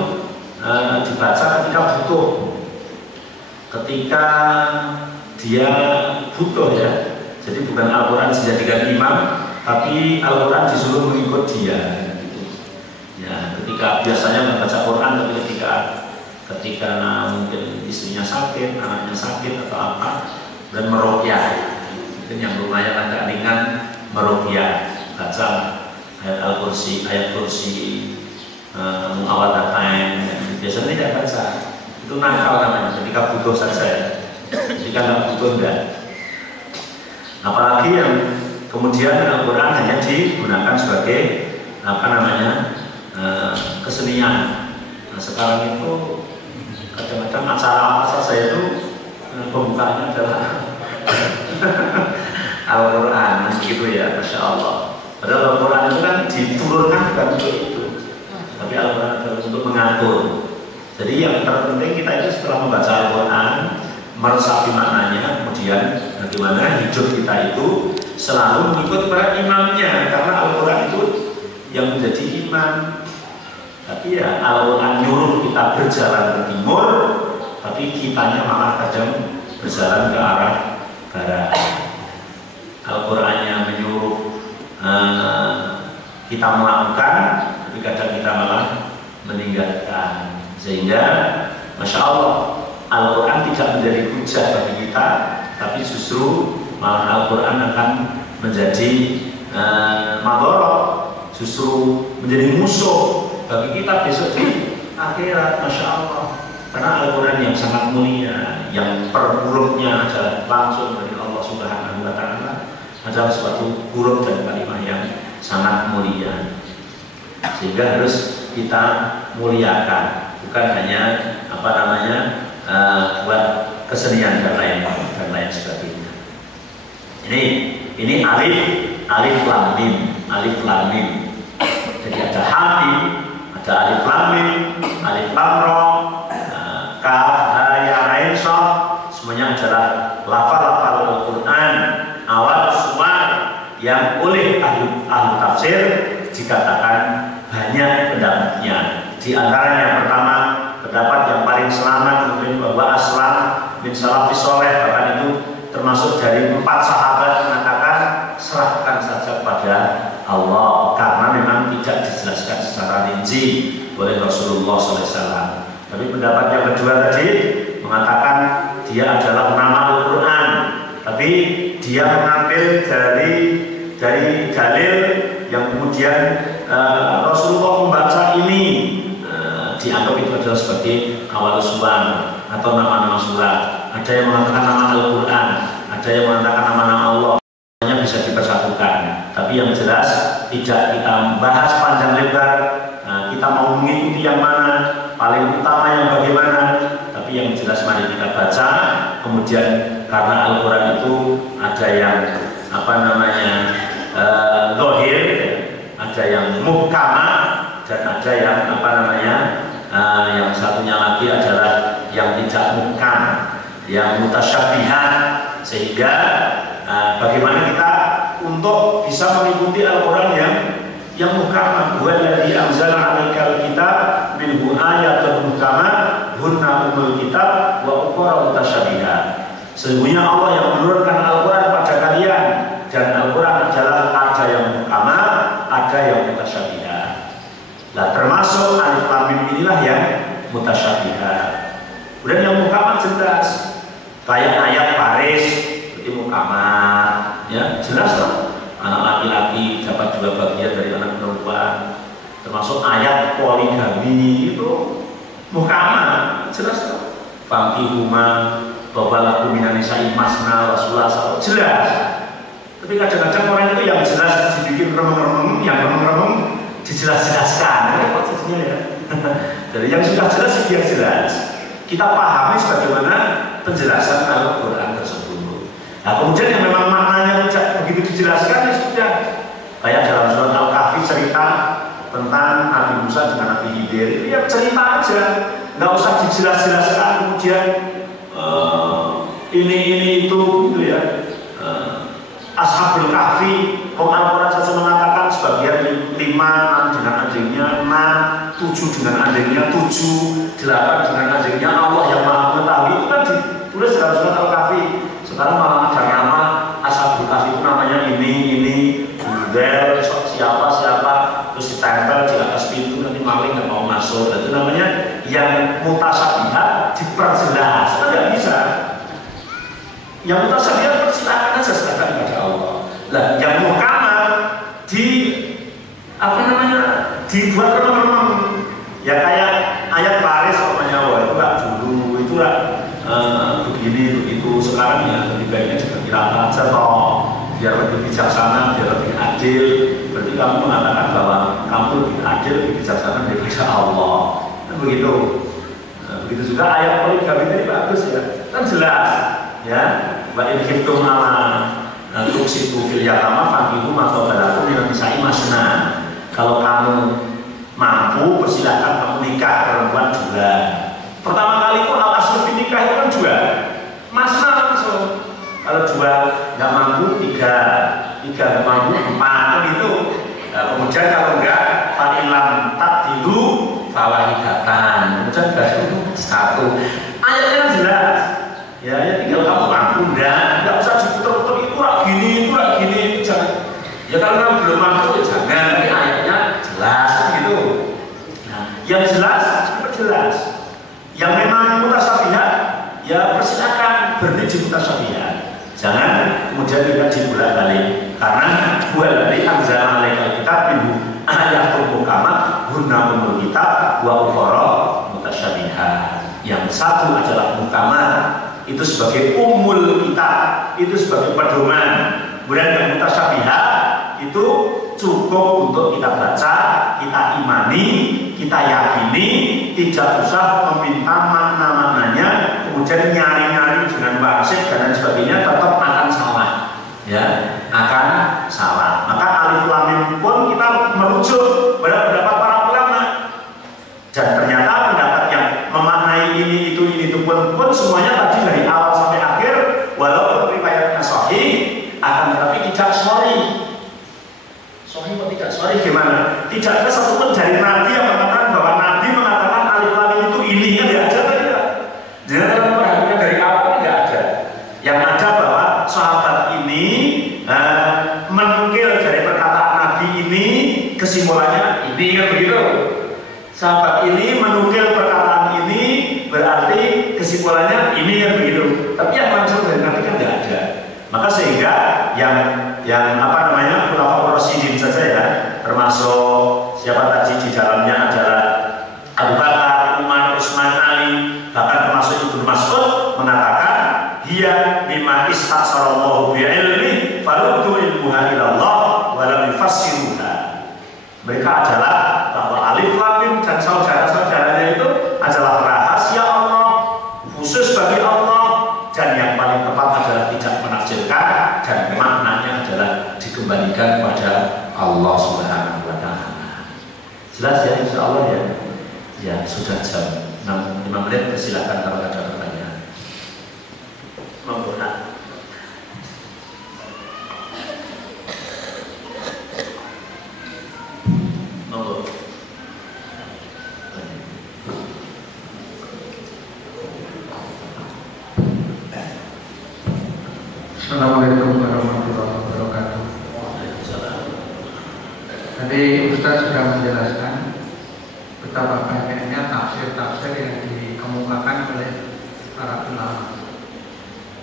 dibaca ketika butuh, ketika dia butuh ya. Jadi bukan Al-Quran dijadikan imam, tapi Al-Quran disuruh mengikut dia. Gitu. Ya, ketika biasanya membaca Quran, tapi ketika mungkin istrinya sakit, anaknya sakit atau apa, dan meruqyah. Mungkin yang lumayan agak ringan meruqyah, baca ayat Al-Kursi, ayat kursi, muawwadatain. Biasanya tidak baca. Itu nakal namanya. Ketika butuh saja. Ketika nggak butuh enggak. Apalagi yang kemudian Al-Quran hanya digunakan sebagai kesenian. Nah, sekarang itu kadang-kadang acara apa saja itu pembukaannya adalah Al-Quran, gitu ya, Masya Allah. Padahal Al-Quran itu kan diturunkan bukan untuk itu, tapi Al-Quran adalah untuk mengatur. Jadi yang terpenting kita itu setelah membaca Al-Quran, meresapi maknanya, kemudian bagaimana hidup kita itu selalu mengikut para imamnya, karena Al-Quran itu yang menjadi imam. Tapi ya Al-Quran nyuruh kita berjalan ke timur, tapi kitanya malah kadang berjalan ke arah barat. Al-Qurannya menyuruh kita melakukan, tapi kadang kita malah meninggalkan. Sehingga Masya Allah, Al-Quran tidak menjadi hujah bagi kita, tapi justru malah Al-Quran akan menjadi madorot, justru menjadi musuh bagi kita besok di akhirat, Masya Allah. Karena Al-Quran yang sangat mulia, yang per hurufnya adalah langsung dari Allah Subhanahu wa Ta'ala, adalah suatu huruf dan kalimat yang sangat mulia, sehingga harus kita muliakan, bukan hanya buat kesenian dan lain sebagainya. Ini alif lam mim. Jadi ada hamim, ada alif lam mim, alif lam ra, kaf, ha, ya, ain, shad, semuanya adalah lafal-lafal Al-Quran awal suar yang oleh ahli tafsir dikatakan banyak pendapatnya. Di antaranya yang pertama, pendapat yang paling selamat mungkin bahwa aslam bin salafis soleh, bahkan itu termasuk dari 4 sahabat mengatakan serahkan saja kepada Allah, karena memang tidak dijelaskan secara rinci oleh Rasulullah SAW. Tapi pendapat yang kedua tadi mengatakan dia adalah nama Al-Quran, tapi dia mengambil dari dalil yang kemudian Rasulullah membaca ini, dianggap itu adalah sebagai awal suwan. atau nama-nama surat, ada yang mengatakan nama Al-Quran, ada yang mengatakan nama-nama Allah, semuanya bisa dipersatukan. Tapi yang jelas tidak kita bahas panjang lebar. Nah, kita mau mengikuti yang mana, paling utama yang bagaimana. Tapi yang jelas mari kita baca. Kemudian karena Al-Quran itu ada yang dohir, ada yang muhkama, dan ada yang yang satunya lagi adalah yang tidak muhkam, yang mutasyabihat. Sehingga bagaimana kita untuk bisa mengikuti Al-Quran yang muhkam. Huwa alladzi anzala 'alaikal kitab minhu ayatun muhkamat hunna ummul kitab wa ukhra mutasyabihat. Sesungguhnya Allah yang menurunkan Al-Quran pada kalian, dan Al-Quran adalah ada yang muhkamat, ada yang mutasyabihat. Nah, termasuk alif lam mim inilah yang mutasyabihat. Kemudian yang muhkamat jelas, kayak ayat baris seperti muhkamat, ya jelas dong. Anak laki-laki dapat 2 bagian dari anak perempuan. Termasuk ayat poligami itu muhkamat, jelas dong. Fangkihuma babalakum minan nisa'i masna wa sulasa, jelas. Tapi kadang-kadang orang itu yang jelas dibikin remeng-remeng, yang remeng-remeng dijelas-jelaskan. Repot jadinya ya. Jadi yang sudah jelas dia jelas. Kita pahami sebagaimana penjelasan Al-Quran tersebut. Nah, kemudian yang memang maknanya tidak begitu dijelaskan, ya sudah. Kayak dalam surat Al-Kahfi cerita tentang Nabi Musa dengan Nabi Khidir, ya cerita aja, nggak usah dijelas-jelaskan. Kemudian ini itu gitu ya. Ashabul Kahfi, Al-Quran saja mengatakan sebagian 5 dengan anjingnya, 6, 7 dengan anjingnya, 7, 8 dengan anjingnya. Allah yang maha mengetahui. Itu kan ditulis dalam surat Al-Kahfi. Sekarang malah ada nama Ashabul Kahfi itu namanya ini, Budel, siapa, terus ditempel di atas pintu, nanti maling nggak mau masuk. Itu namanya yang mutasyabihat diperjelas. Itu nggak bisa. Yang mutasyabihat persilakan aja, serahkan kepada Allah. Lah, yang muhkamat dibuat remeng-remeng. Ya kayak ayat baris namanya, wah itu nggak dulu, itu nggak begini begitu. Sekarang ya lebih baiknya diperkirakan aja toh, biar lebih bijaksana, biar lebih adil. Berarti kamu mengatakan bahwa kamu lebih adil, lebih bijaksana daripada Allah. Kan begitu. Nah, begitu juga ayat poligami ini bagus ya, kan jelas ya. Wa in khiftum ala tuksitu fil yatama fankihu ma tabalakum minan nisa'i masna. Kalau kamu mampu, persilakan kamu nikah perempuan 2. Pertama kali itu al-aslu fi nikah itu kan 2. Masna langsung. Kalau 2 nggak mampu, 3 nggak mampu, 4 gitu. Nah, kemudian kalau enggak fa'ilam takdilu fawahidatan. Kemudian baru 1. Ayatnya jelas. Ya tinggal kamu mampu, enggak usah diputer-puter itu gini, jangan. Ya kalau kamu belum mampu ya jangan. Tapi ayatnya jelas gitu. Nah, yang jelas diperjelas. Yang memang mutasyabihat ya persilakan berhenti di mutasyabihat. Jangan kemudian kita dibolak-balik. Karena buat dari anzala 'alaikal kitab minhu ayatun muhkamat hunna ummul kitab wa ukhra mutasyabihat. Yang satu adalah muhkamat, itu sebagai ummul kitab, itu sebagai pedoman. Kemudian yang mutasyabihat itu cukup untuk kita baca, kita imani, kita yakini, tidak usah meminta makna-maknanya, kemudian nyari-nyari dengan wasit dan lain sebagainya, tetap akan salah. Ya, akan salah. Maka alif lam mim pun kita merujuk pada pendapat para ulama. Dan ternyata pendapat yang memaknai ini itu pun semuanya tadi dari awal sampai akhir, walaupun riwayatnya sahih, akan tetapi tidak sahih. Sahih atau tidak sahih gimana? Tidak ada satupun dari Nabi yang mengatakan bahwa Nabi mengatakan alif lam mim itu ini, kan tidak ada, tidak. Jangan perhatikan dari awal tidak ada. Yang ada bahwa sahabat ini menukil dari perkataan Nabi ini, kesimpulannya ini, kan begitu. Sahabat ini menukil perkataan ini, berarti kesimpulannya ini, kan begitu. Tapi yang langsung dari Nabi kan tidak ada. Maka sehingga yang khulafaur rasyidin saja ya, termasuk siapa tadi di dalamnya adalah Abu Bakar, Umar, Utsman, Ali, bahkan termasuk Ibnu Mas'ud mengatakan, "Hiya mimma istaghfarallahu bi ilmi faruddu ilmuha ila Allah wa lam yufassiruha." Mereka adalah bahwa alif lam mim dan saudara-saudaranya itu adalah rahasia Allah, khusus bagi Allah, dan yang paling tepat adalah tidak menafsirkan, dan maknanya adalah dikembalikan kepada Allah Subhanahu wa Ta'ala. Jelas ya, insya Allah ya. Ya, sudah jam 5 menit, silakan kalau ada pertanyaan. Monggo. Monggo. Assalamualaikum warahmatullahi wabarakatuh. Tadi Ustaz sudah menjelaskan betapa banyaknya tafsir-tafsir yang dikemukakan oleh para ulama.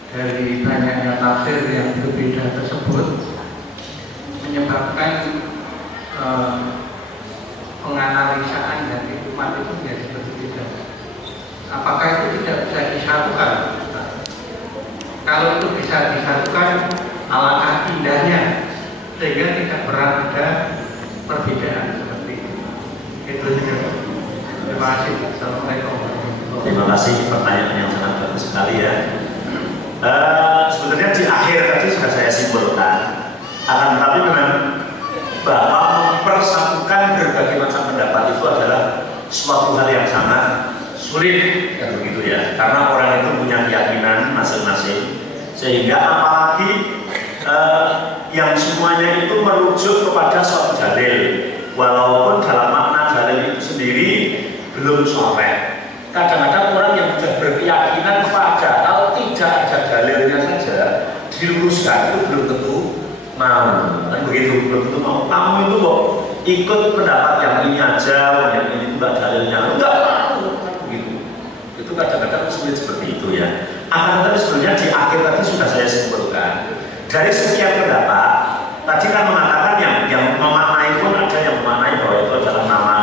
Dari banyaknya tafsir yang berbeda tersebut menyebabkan penganalisaan dari umat itu menjadi berbeda. Apakah itu tidak bisa disatukan? Kalau itu bisa disatukan, alangkah indahnya, sehingga tidak pernah ada perbedaan seperti itu. Itu saja. Terima kasih. Assalamualaikum. Terima kasih, pertanyaan yang sangat bagus sekali ya. Sebenarnya di akhir tadi sudah saya simpulkan, akan tetapi memang bahwa mempersatukan berbagai macam pendapat itu adalah suatu hal yang sangat sulit, kan begitu ya, karena orang itu punya keyakinan masing-masing, sehingga apalagi yang semuanya itu merujuk kepada suatu dalil, walaupun dalam makna dalil itu sendiri belum sahih. Kadang-kadang orang yang sudah berkeyakinan padahal tidak ada dalilnya saja diluruskan itu belum tentu mau, kan begitu, belum tentu mau. Kamu itu kok ikut pendapat yang ini aja, yang ini juga dalilnya enggak mau, begitu. Itu kadang-kadang sulit seperti itu ya. Akan tetapi sebenarnya di akhir tadi sudah saya simpulkan, dari sekian pendapat tadi kan mengatakan yang memaknai pun ada yang memaknai bahwa itu adalah nama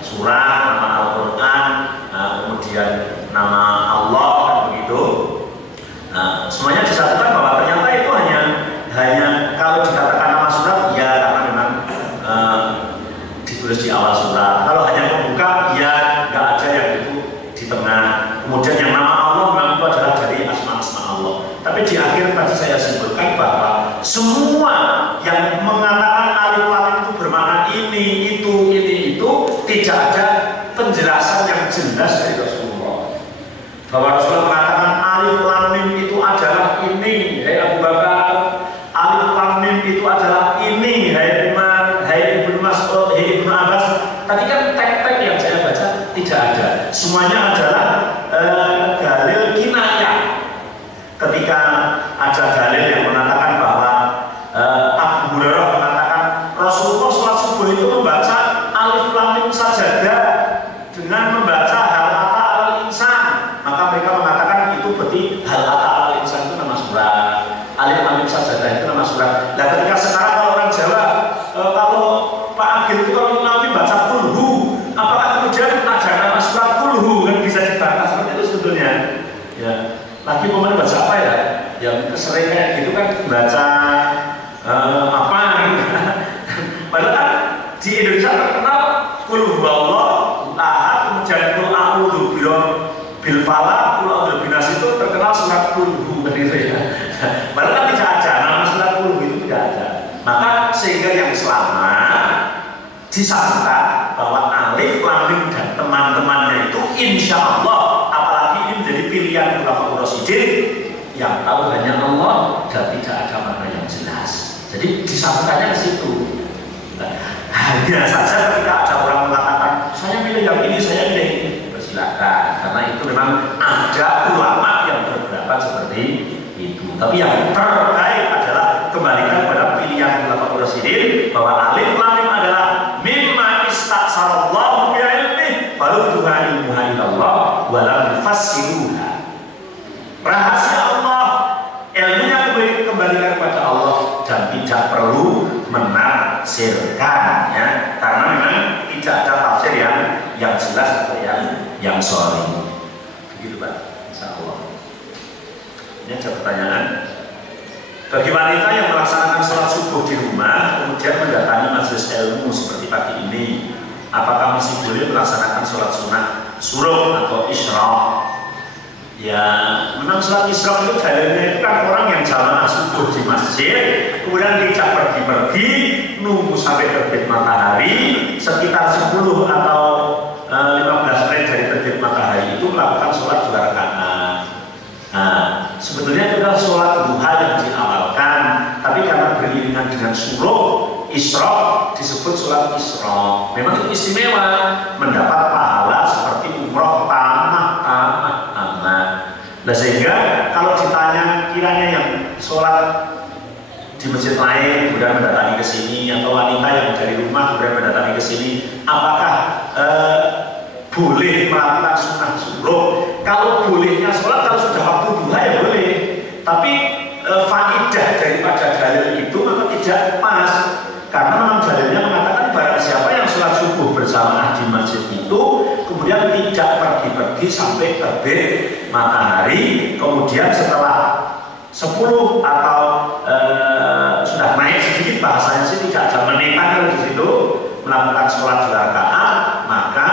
surah, nama Al-Quran, kemudian nama Allah, kan begitu. Semuanya disatukan bahwa ternyata itu hanya kalau dikatakan nama surat, ya karena memang ditulis di awal surat. Kalau hanya pembuka, ya nggak ada yang itu di tengah. Kemudian yang nama Allah memang itu adalah dari asma-asma Allah. Tapi di akhir tadi saya simpulkan bahwa semua yang mengatakan alif lam itu bermakna ini, itu tidak ada penjelasan yang jelas dari Rasulullah. Bahwa Rasulullah mengatakan alif lam mim itu adalah ini, hai Abu Bakar. Alif lam mim itu adalah ini, hai Umar, hai Ibnu Mas'ud, hai Ibnu Abbas. Tadi kan teks-teks yang saya baca tidak ada. Semuanya adalah dalil kinayah. Ketika ada dalil yang mengatakan bahwa Abu Hurairah mengatakan Rasulullah sholat subuh itu membaca alif lam mim sajadah dengan membaca hal ata al insan, maka mereka mengatakan itu berarti hal ata al insan itu nama surat, alif lam mim sajadah itu nama surat. Nah ketika sekarang kalau orang Jawa, kalau Pak Agil itu kalau nanti baca kulhu, apakah kemudian ada nama surat kulhu kan bisa dibantah seperti itu sebetulnya ya. Lagi pemain baca apa ya? Yang sering kayak gitu kan baca apa gitu. Padahal kan di Indonesia terkenal kul huwallahu ahad, kemudian kul a'udzu bil falaq, kul a'udzu binas itu terkenal surat kulhu begitu ya. Padahal kan tidak ada nama surat kulhu itu tidak ada. Maka sehingga yang selamat disangka bahwa alif lam mim dan teman-temannya itu insya Allah, apalagi ini menjadi pilihan ulama rasyidin yang tahu hanya Allah dan tidak ada makna yang jelas. Jadi disatukannya ke situ. Hanya saja ketika ada orang mengatakan saya pilih yang ini, saya pilih ini, persilakan, karena itu memang ada ulama yang berpendapat seperti itu. Tapi yang terbaik adalah kembalikan pada pilihan ulama rasyidin bahwa alif lam mim adalah mimma istaghfarallahu bi ilmi farudduha ilmuha ilallah wa lam yufassiruha. Rahasia Allah, ilmunya kembalikan kepada Allah dan tidak perlu menafsirkan ya, karena memang tidak ada tafsir yang jelas atau yang sahih. Begitu Pak, insyaallah. Ini ada pertanyaan. Bagi wanita yang melaksanakan sholat subuh di rumah, kemudian mendatangi majelis ilmu seperti pagi ini, apakah masih boleh melaksanakan sholat sunnah suruh atau isyraq? Ya, memang sholat isyraq itu dalilnya itu kan orang yang jamaah subuh di masjid, kemudian tidak pergi-pergi, nunggu sampai terbit matahari, sekitar 10 atau 15 menit dari terbit matahari itu melakukan sholat 2 rakaat. Nah, sebenarnya itu adalah sholat duha yang diawalkan, tapi karena beriringan dengan suruh isyraq disebut sholat isyraq. Memang itu istimewa, mendapat pahala seperti umroh tamat. Nah, sehingga kalau ditanya kiranya yang sholat di masjid lain kemudian mendatangi ke sini, atau wanita yang dari rumah kemudian mendatangi ke sini, apakah boleh melakukan sunnah suruh? Kalau bolehnya sholat kalau sudah waktu duha ya boleh, tapi faidah daripada dalil itu maka tidak pas, karena memang dalilnya mengatakan barang siapa yang sholat subuh berjamaah di masjid itu kemudian tidak pergi-pergi sampai terbit matahari, kemudian setelah 10 atau sudah naik sedikit, bahasanya sih tidak ada menitan di situ, melakukan sholat 2 rakaat, maka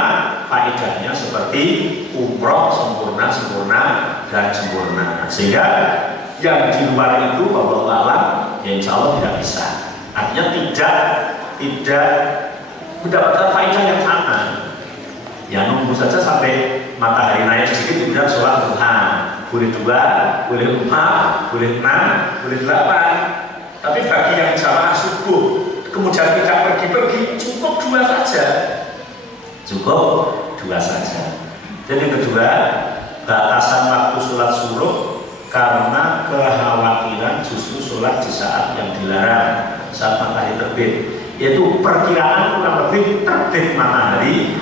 faedahnya seperti umroh sempurna dan sempurna. Sehingga yang di luar itu wallahu a'lam ya insya Allah tidak bisa. Artinya tidak mendapatkan faedah yang sama. Ya nunggu saja sampai matahari naik sedikit kemudian sholat duha. Boleh 2, boleh 4, boleh 6, boleh 8. Tapi bagi yang jamaah subuh kemudian tidak pergi-pergi, cukup 2 saja. Cukup 2 saja. Dan yang kedua, batasan waktu sholat suruh karena kekhawatiran justru sholat di saat yang dilarang, saat matahari terbit. Yaitu perkiraan kurang lebih terbit matahari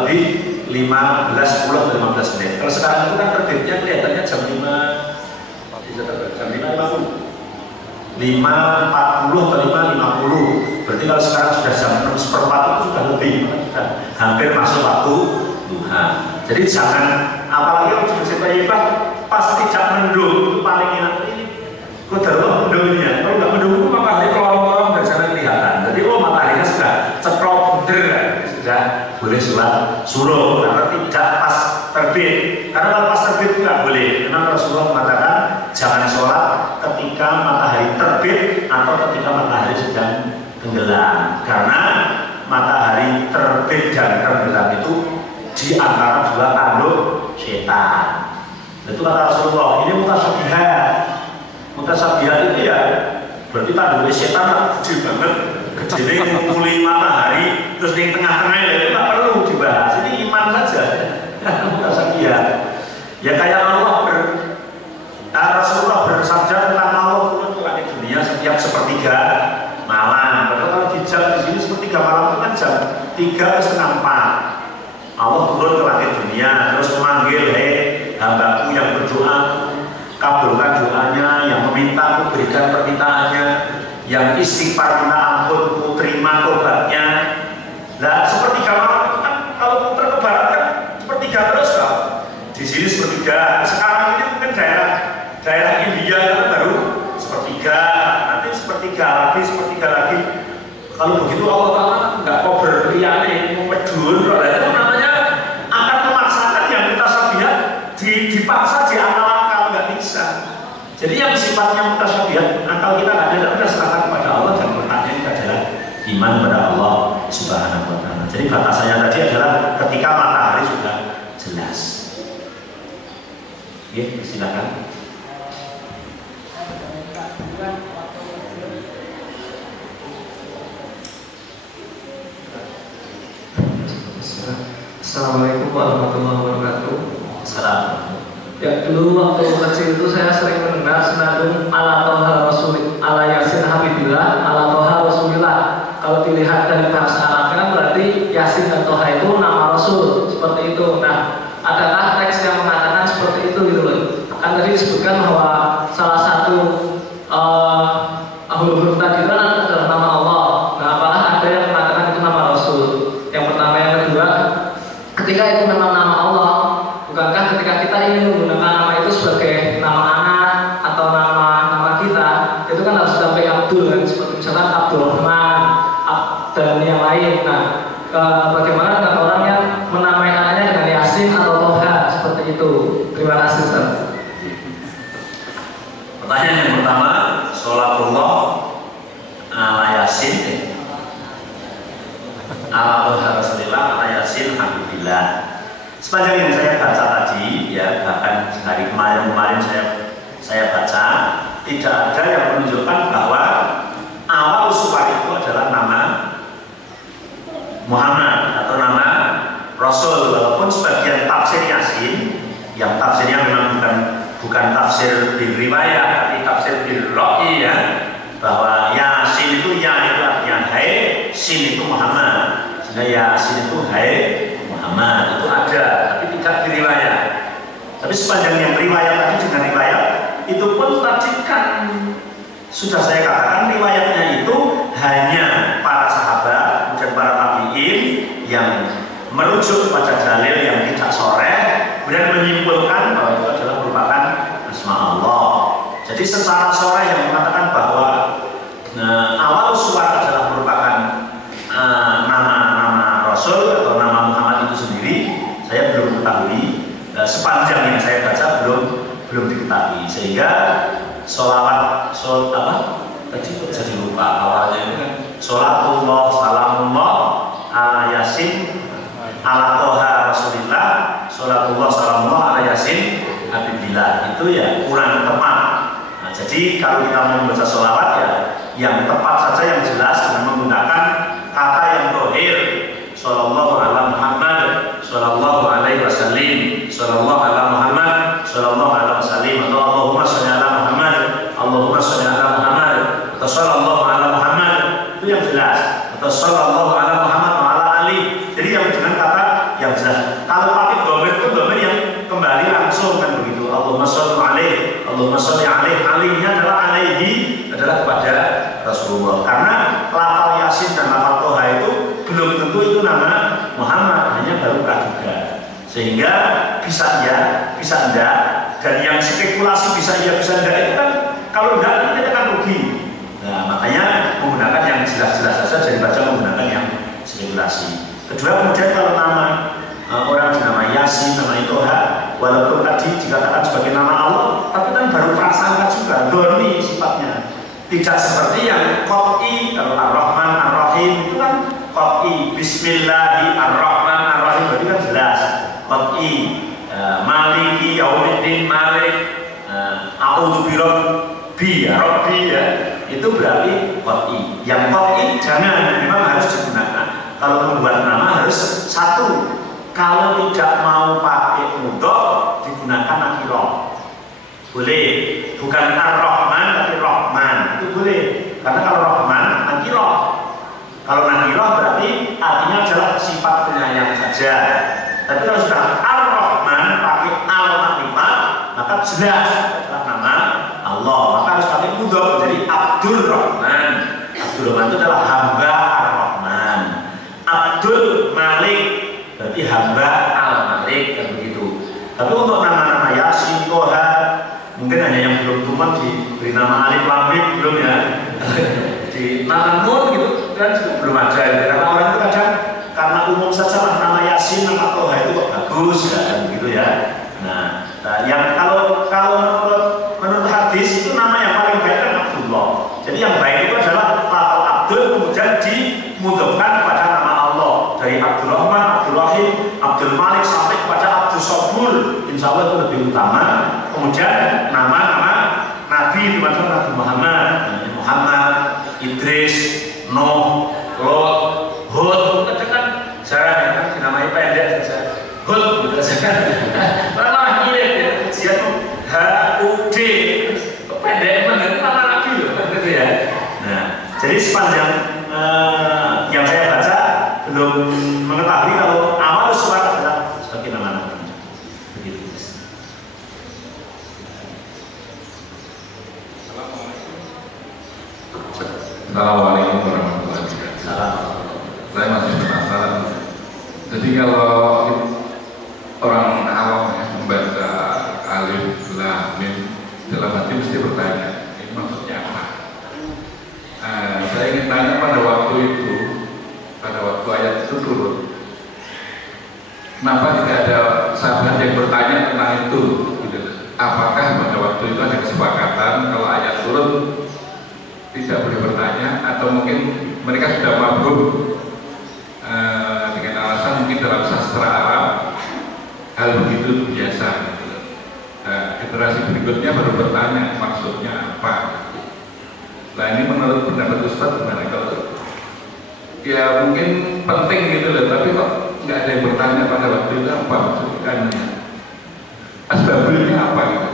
lebih 10 atau 15 menit. Kalau sekarang itu kan terbitnya kelihatannya jam 5, jam 5.40 atau 5.50. Berarti kalau sekarang sudah jam 6:15 itu sudah lebih, sudah hampir masuk waktu duha. Jadi jangan, apalagi kalau bercerita pas tidak mendung itu paling enak. Kok dalam mendung ini ya? Kalau nggak mendung itu matahari kelorong-kelorong dan jangan kelihatan. Jadi mataharinya sudah cekrok bener, sudah boleh sholat suruh karena tidak pas terbit. Karena kalau pas terbit itu nggak boleh. Karena Rasulullah mengatakan jangan sholat ketika matahari terbit atau ketika matahari sedang tenggelam, karena matahari terbit dan tenggelam itu di antara 2 tanduk setan. Itu kata Rasulullah, ini mutasyabihat itu ya berarti tanduknya setan gede banget, gede ngumuli matahari terus di tengah-tengah itu nggak perlu dibahas, ini iman saja. Mutasyabihat ya kayak Rasulullah bersabda tentang Allah turun ke langit dunia setiap sepertiga malam. Kalau di jam di sini sepertiga malam itu kan jam 3:30. Allah turun ke langit dunia terus memanggil, hei hambaku yang berdoa, kabulkan doanya, yang meminta aku berikan permintaannya, yang istighfar minta ampun aku terima tobatnya. Nah sepertiga malam itu kan kalau putar ke barat kan sepertiga terus kan. Di sini sepertiga. Sekarang ini mungkin daerah India kan baru sepertiga, nanti sepertiga lagi. Kalau begitu Allah Ta'ala nggak kok berliane memedun, itu namanya akan memaksakan yang mutasyabihat dipaksa di akal nggak bisa. Jadi yang sifatnya mutasyabihat akal kita nggak ada, kita serahkan kepada Allah dan letaknya itu adalah iman kepada Allah Subhanahu Wa Taala. Jadi batasannya tadi adalah ketika matahari sudah jelas. Oke, silakan. Assalamualaikum warahmatullahi wabarakatuh. Assalamualaikum. Ya dulu waktu kecil itu saya sering mendengar senandung ala toha rasul ala yasin habibillah ala toha rasulillah. Kalau dilihat dari bahasa Arabnya berarti yasin dan toha itu nama rasul seperti itu. Nah, adakah teks yang mengatakan seperti itu gitu loh? Kan tadi disebutkan bahwa salah satu huruf tadi itu adalah nama Allah. Nah, apakah ada yang mengatakan itu nama rasul? Yang pertama, yang kedua, ketika itu memang nama Allah, bukankah ketika kita ingin menggunakan nama itu sebagai nama anak billah. Sepanjang yang saya baca tadi, ya bahkan hari kemarin saya baca, tidak ada yang menunjukkan bahwa awal surat itu adalah nama Muhammad atau nama Rasul. Walaupun sebagian tafsir Yasin, yang tafsirnya memang bukan tafsir bil riwayat, tapi tafsir bil ra'i, ya, bahwa Yasin itu ya itu artinya hai, sin itu Muhammad. Sehingga Yasin itu hai Muhammad, itu ada, tapi tidak diriwayat. Tapi sepanjang yang riwayat tadi dengan riwayat itu pun tadi kan sudah saya katakan riwayatnya itu hanya para sahabat dan para tabi'in yang merujuk pada dalil yang tidak sharih, kemudian menyimpulkan bahwa itu adalah merupakan asma Allah. Jadi secara sharih yang mengatakan bahwa awal surat adalah merupakan nama Rasul atau nama Muhammad itu sendiri, saya belum ketahui. Sepanjang yang saya baca belum diketahui, sehingga sholawat tadi jadi lupa awalnya itu kan sholatullah salamullah ala yasin ala toha rasulillah, sholatullah salamullah ala yasin habibillah, itu ya kurang tepat. Nah, jadi kalau kita mau membaca sholawat ya yang tepat saja, yang jelas dengan menggunakan kata yang dohir, sallallahu ala Muhammad, sallallahu alaihi wasallim, sallallahu ala Muhammad, sallallahu alaihi wasallim, atau Allahumma sholli ala Muhammad, Allahumma sholli ala Muhammad, atau sallallahu ala Muhammad, itu yang jelas, atau sallallahu ala Muhammad wa ala ali. Jadi yang dengan kata yang jelas. Kalau pakai domir itu domir yang kembali langsung kan begitu. Allahumma sholli alaihi, Allahumma sholli alaihi, alinya adalah alaihi, adalah kepada Rasulullah. Karena lafal Yasin dan lafal Toha itu belum tentu itu nama Muhammad, hanya baru praduga. Sehingga bisa ya, bisa enggak, dan yang spekulasi bisa ya, bisa enggak itu kan kalau enggak kita akan rugi. Nah, makanya menggunakan yang jelas-jelas saja, jadi baca menggunakan yang spekulasi. Kedua, kemudian kalau nama orang dinamai Yasin, namanya Toha, walaupun tadi dikatakan sebagai nama Allah, tapi kan baru prasangka juga, doni sifatnya. Tidak seperti yang qot'i, kalau Ar-Rahman, Ar-Rahim itu kan qot'i, Bismillahirrahmanirrahim, berarti kan jelas qot'i, Maliki Yaumiddin, Malik, A'udzu birabbi, Rabbi, ya, itu berarti qot'i. Yang qot'i jangan, memang harus digunakan. Kalau membuat nama harus satu. Kalau tidak mau pakai mudhof, digunakan nakirah. Boleh, bukan Ar-Rahman tapi Rahman, itu boleh. Karena kalau Rahman nakirah, kalau nakirah berarti artinya adalah sifat penyayang saja. Tapi kalau sudah Ar-Rahman pakai al-makrifah, maka jelas adalah nama Allah. Maka harus pakai mudhof, jadi Abdul Rahman. Abdul Rahman itu adalah hamba Ar-Rahman. Abdul Malik berarti hamba al-Malik, kan begitu. Tapi untuk nama-nama Yasin, Toha, mungkin hanya yang belum tuman diberi nama Alif Lam Mim, belum ya. Di nama Nun gitu kan belum ada. Karena orang itu kadang karena umum saja lah nama Yasin, nama Toha itu kok bagus kan begitu ya. Nah, yang kalau menurut hadis itu nama yang paling baik kan Abdullah. Jadi yang baik itu adalah lafal Abdul kemudian dimudhofkan kepada nama Allah, dari Abdul Rahman, Abdul Rahim, Abdul Malik sampai kepada Abdul Sabur, insya Allah itu lebih utama. Kemudian nama-nama Nabi itu adalah Nabi Muhammad, Idris, Nuh, Lot, Hud. Kadang kan jarang ya kan dinamai pendek saja. Hud gitu saja kan. Malah ini ujian HUD pendek banget nama Nabi loh gitu ya. Nah, jadi sepanjang yang saya baca belum mengetahui kalau awal surat adalah sebagai nama Nabi. Begitu. Assalamualaikum warahmatullahi wabarakatuh. Saya masih penasaran. Jadi kalau orang awam ya membaca Alif Lam Mim, dalam hati mesti bertanya, ini maksudnya apa? Saya ingin tanya pada waktu itu, pada waktu ayat itu turun, kenapa tidak ada sahabat yang bertanya tentang itu? Gitu. Apakah pada waktu itu ada kesepakatan kalau ayat turun tidak boleh bertanya, atau mungkin mereka sudah mabuk dengan alasan mungkin dalam sastra Arab berikutnya baru bertanya maksudnya apa. Nah ini menurut pendapat Ustaz gimana? Kalau ya mungkin penting gitu loh, tapi kok nggak ada yang bertanya pada waktu itu apa maksudnya, asbabulnya apa gitu.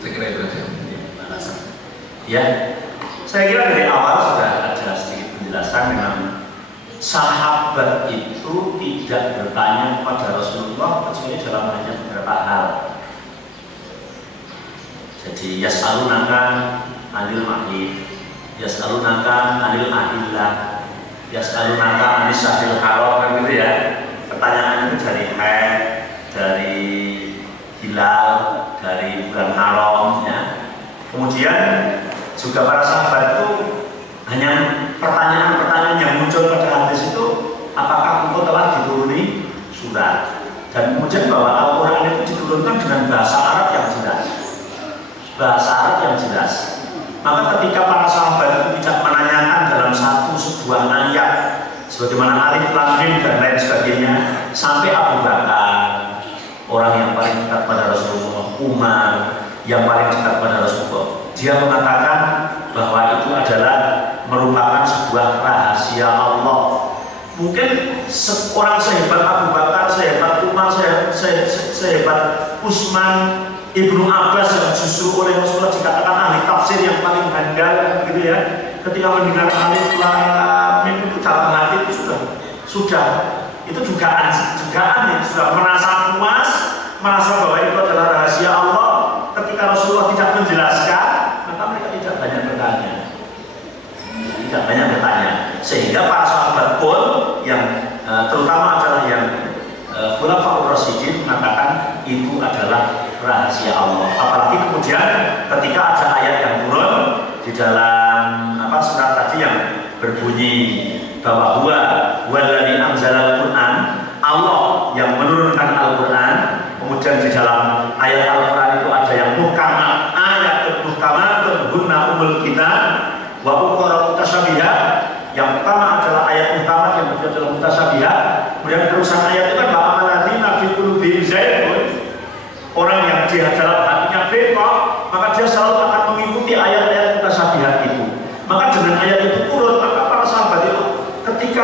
Saya kira itu saja. Ya, saya kira dari awal sudah ada sedikit penjelasan dengan sahabat itu tidak bertanya kepada Rasulullah kecuali dalam hanya beberapa hal. Jadi yas'alunaka anil mahid, yas'alunaka anil ahillah, yas'alunaka anis syahril haram, kan gitu ya. Pertanyaan itu dari haid, dari hilal, dari bulan haram ya. Kemudian juga para sahabat itu hanya pertanyaan-pertanyaan yang muncul pada hadis itu, apakah engkau telah dituruni surat, dan kemudian bahwa Al-Quran itu diturunkan dengan bahasa Arab yang jelas, bahasa Arab yang jelas. Maka ketika para sahabat itu tidak menanyakan dalam sebuah ayat sebagaimana alif lam mim dan lain sebagainya, sampai Abu Bakar, orang yang paling dekat pada Rasulullah, Umar yang paling dekat pada Rasulullah, dia mengatakan bahwa itu adalah merupakan sebuah rahasia Allah. Mungkin orang sehebat Abu Bakar, sehebat Umar, sehebat Utsman, Ibnu Abbas yang justru oleh Rasulullah dikatakan ahli tafsir yang paling handal gitu ya, ketika mendengar alif lam mim itu dalam hati itu sudah itu dugaan yang sudah merasa puas, merasa bahwa itu adalah rahasia Allah. Ketika Rasulullah tidak menjelaskan, maka mereka tidak banyak bertanya, sehingga para sahabat pun yang terutama adalah yang Khulafaur Rasyidin mengatakan itu adalah rahasia Allah. Apalagi kemudian ketika ada ayat yang turun di dalam surat tadi yang berbunyi bahwa huwallazi anzalal Qur'an, Allah yang menurunkan Al-Qur'an. Kemudian di dalam ayat Al-Qur'an itu ada yang muhkamat, ayat muhkamatun hunna umul kitab wa ukhra mutasyabihat. Yang pertama adalah ayat muhkamat yang berada dalam mutasyabihat. Kemudian terusan ayat itu kan ba'amanadzina fi qulubihim zaygun, orang yang dia dalam hatinya bengkok, maka dia selalu akan mengikuti ayat-ayat mutasyabihat itu. Maka dengan ayat itu turun, maka para sahabat itu ketika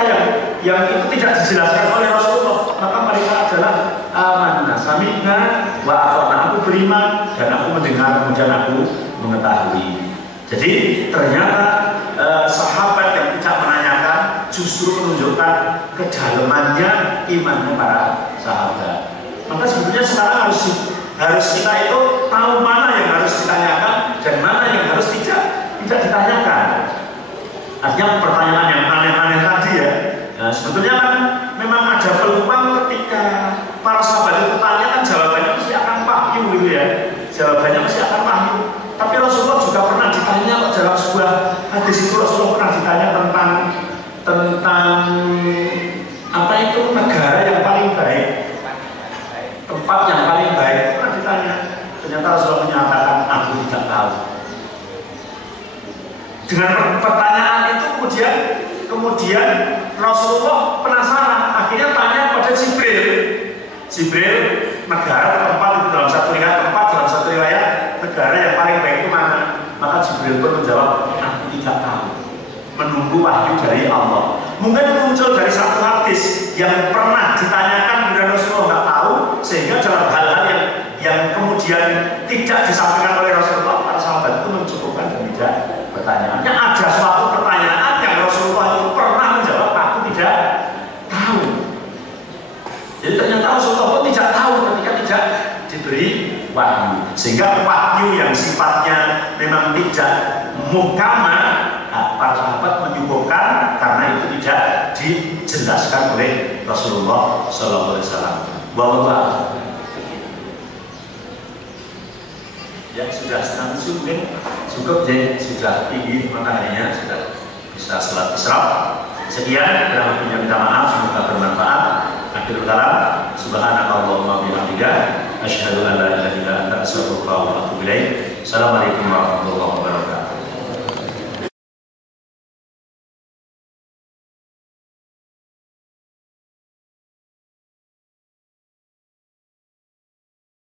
yang itu tidak dijelaskan oleh Rasulullah, maka mereka adalah amanna sami'na wa ata'na, aku beriman dan aku mendengar, kemudian aku mengetahui. Jadi ternyata sahabat yang tidak menanyakan justru menunjukkan kedalamannya imannya para sahabat. Maka sebetulnya sekarang harus kita itu tahu mana yang harus ditanyakan dan mana yang harus tidak ditanyakan. Artinya pertanyaan yang aneh-aneh tadi ya, sebetulnya kan memang ada peluang ketika para sahabat itu tanya kan jawabannya mesti akan wahyu gitu ya, jawabannya mesti akan wahyu. Tapi Rasulullah juga pernah ditanya dalam sebuah hadis itu, Rasulullah pernah ditanya tentang apa itu negara yang paling baik, tempat yang paling baik, pernah ditanya. Ternyata Rasulullah menyatakan aku tidak tahu. Dengan pertanyaan itu kemudian Rasulullah penasaran, akhirnya tanya pada Jibril, negara tempat itu dalam satu riwayat negara yang paling baik itu mana? Maka Jibril pun menjawab, aku tidak tahu, menunggu wahyu dari Allah. Mungkin muncul dari satu hadis yang pernah ditanyakan kepada Rasulullah nggak tahu, sehingga dalam hal-hal yang kemudian tidak disampaikan oleh Rasulullah, para sahabat itu mencukupkan dan tidak pertanyaannya. Ada suatu pertanyaan yang Rasulullah itu pernah menjawab, aku tidak tahu. Jadi ternyata Rasulullah pun tidak tahu ketika tidak diberi wahyu, sehingga wahyu yang sifatnya memang tidak muhkamah, para sahabat menyuguhkan karena itu tidak dijelaskan oleh Rasulullah SAW. Wallahu ya, sudah setengah mungkin cukup ya, sudah tinggi mataharinya, sudah bisa sholat isyraq. Sekian, kurang lebihnya minta maaf, semoga bermanfaat. Akhirul kalam, subhanakallahumma wa bihamdika, asyhadu an la ilaha illa anta, astaghfiruka wa atubu ilaik. Assalamualaikum warahmatullahi wabarakatuh.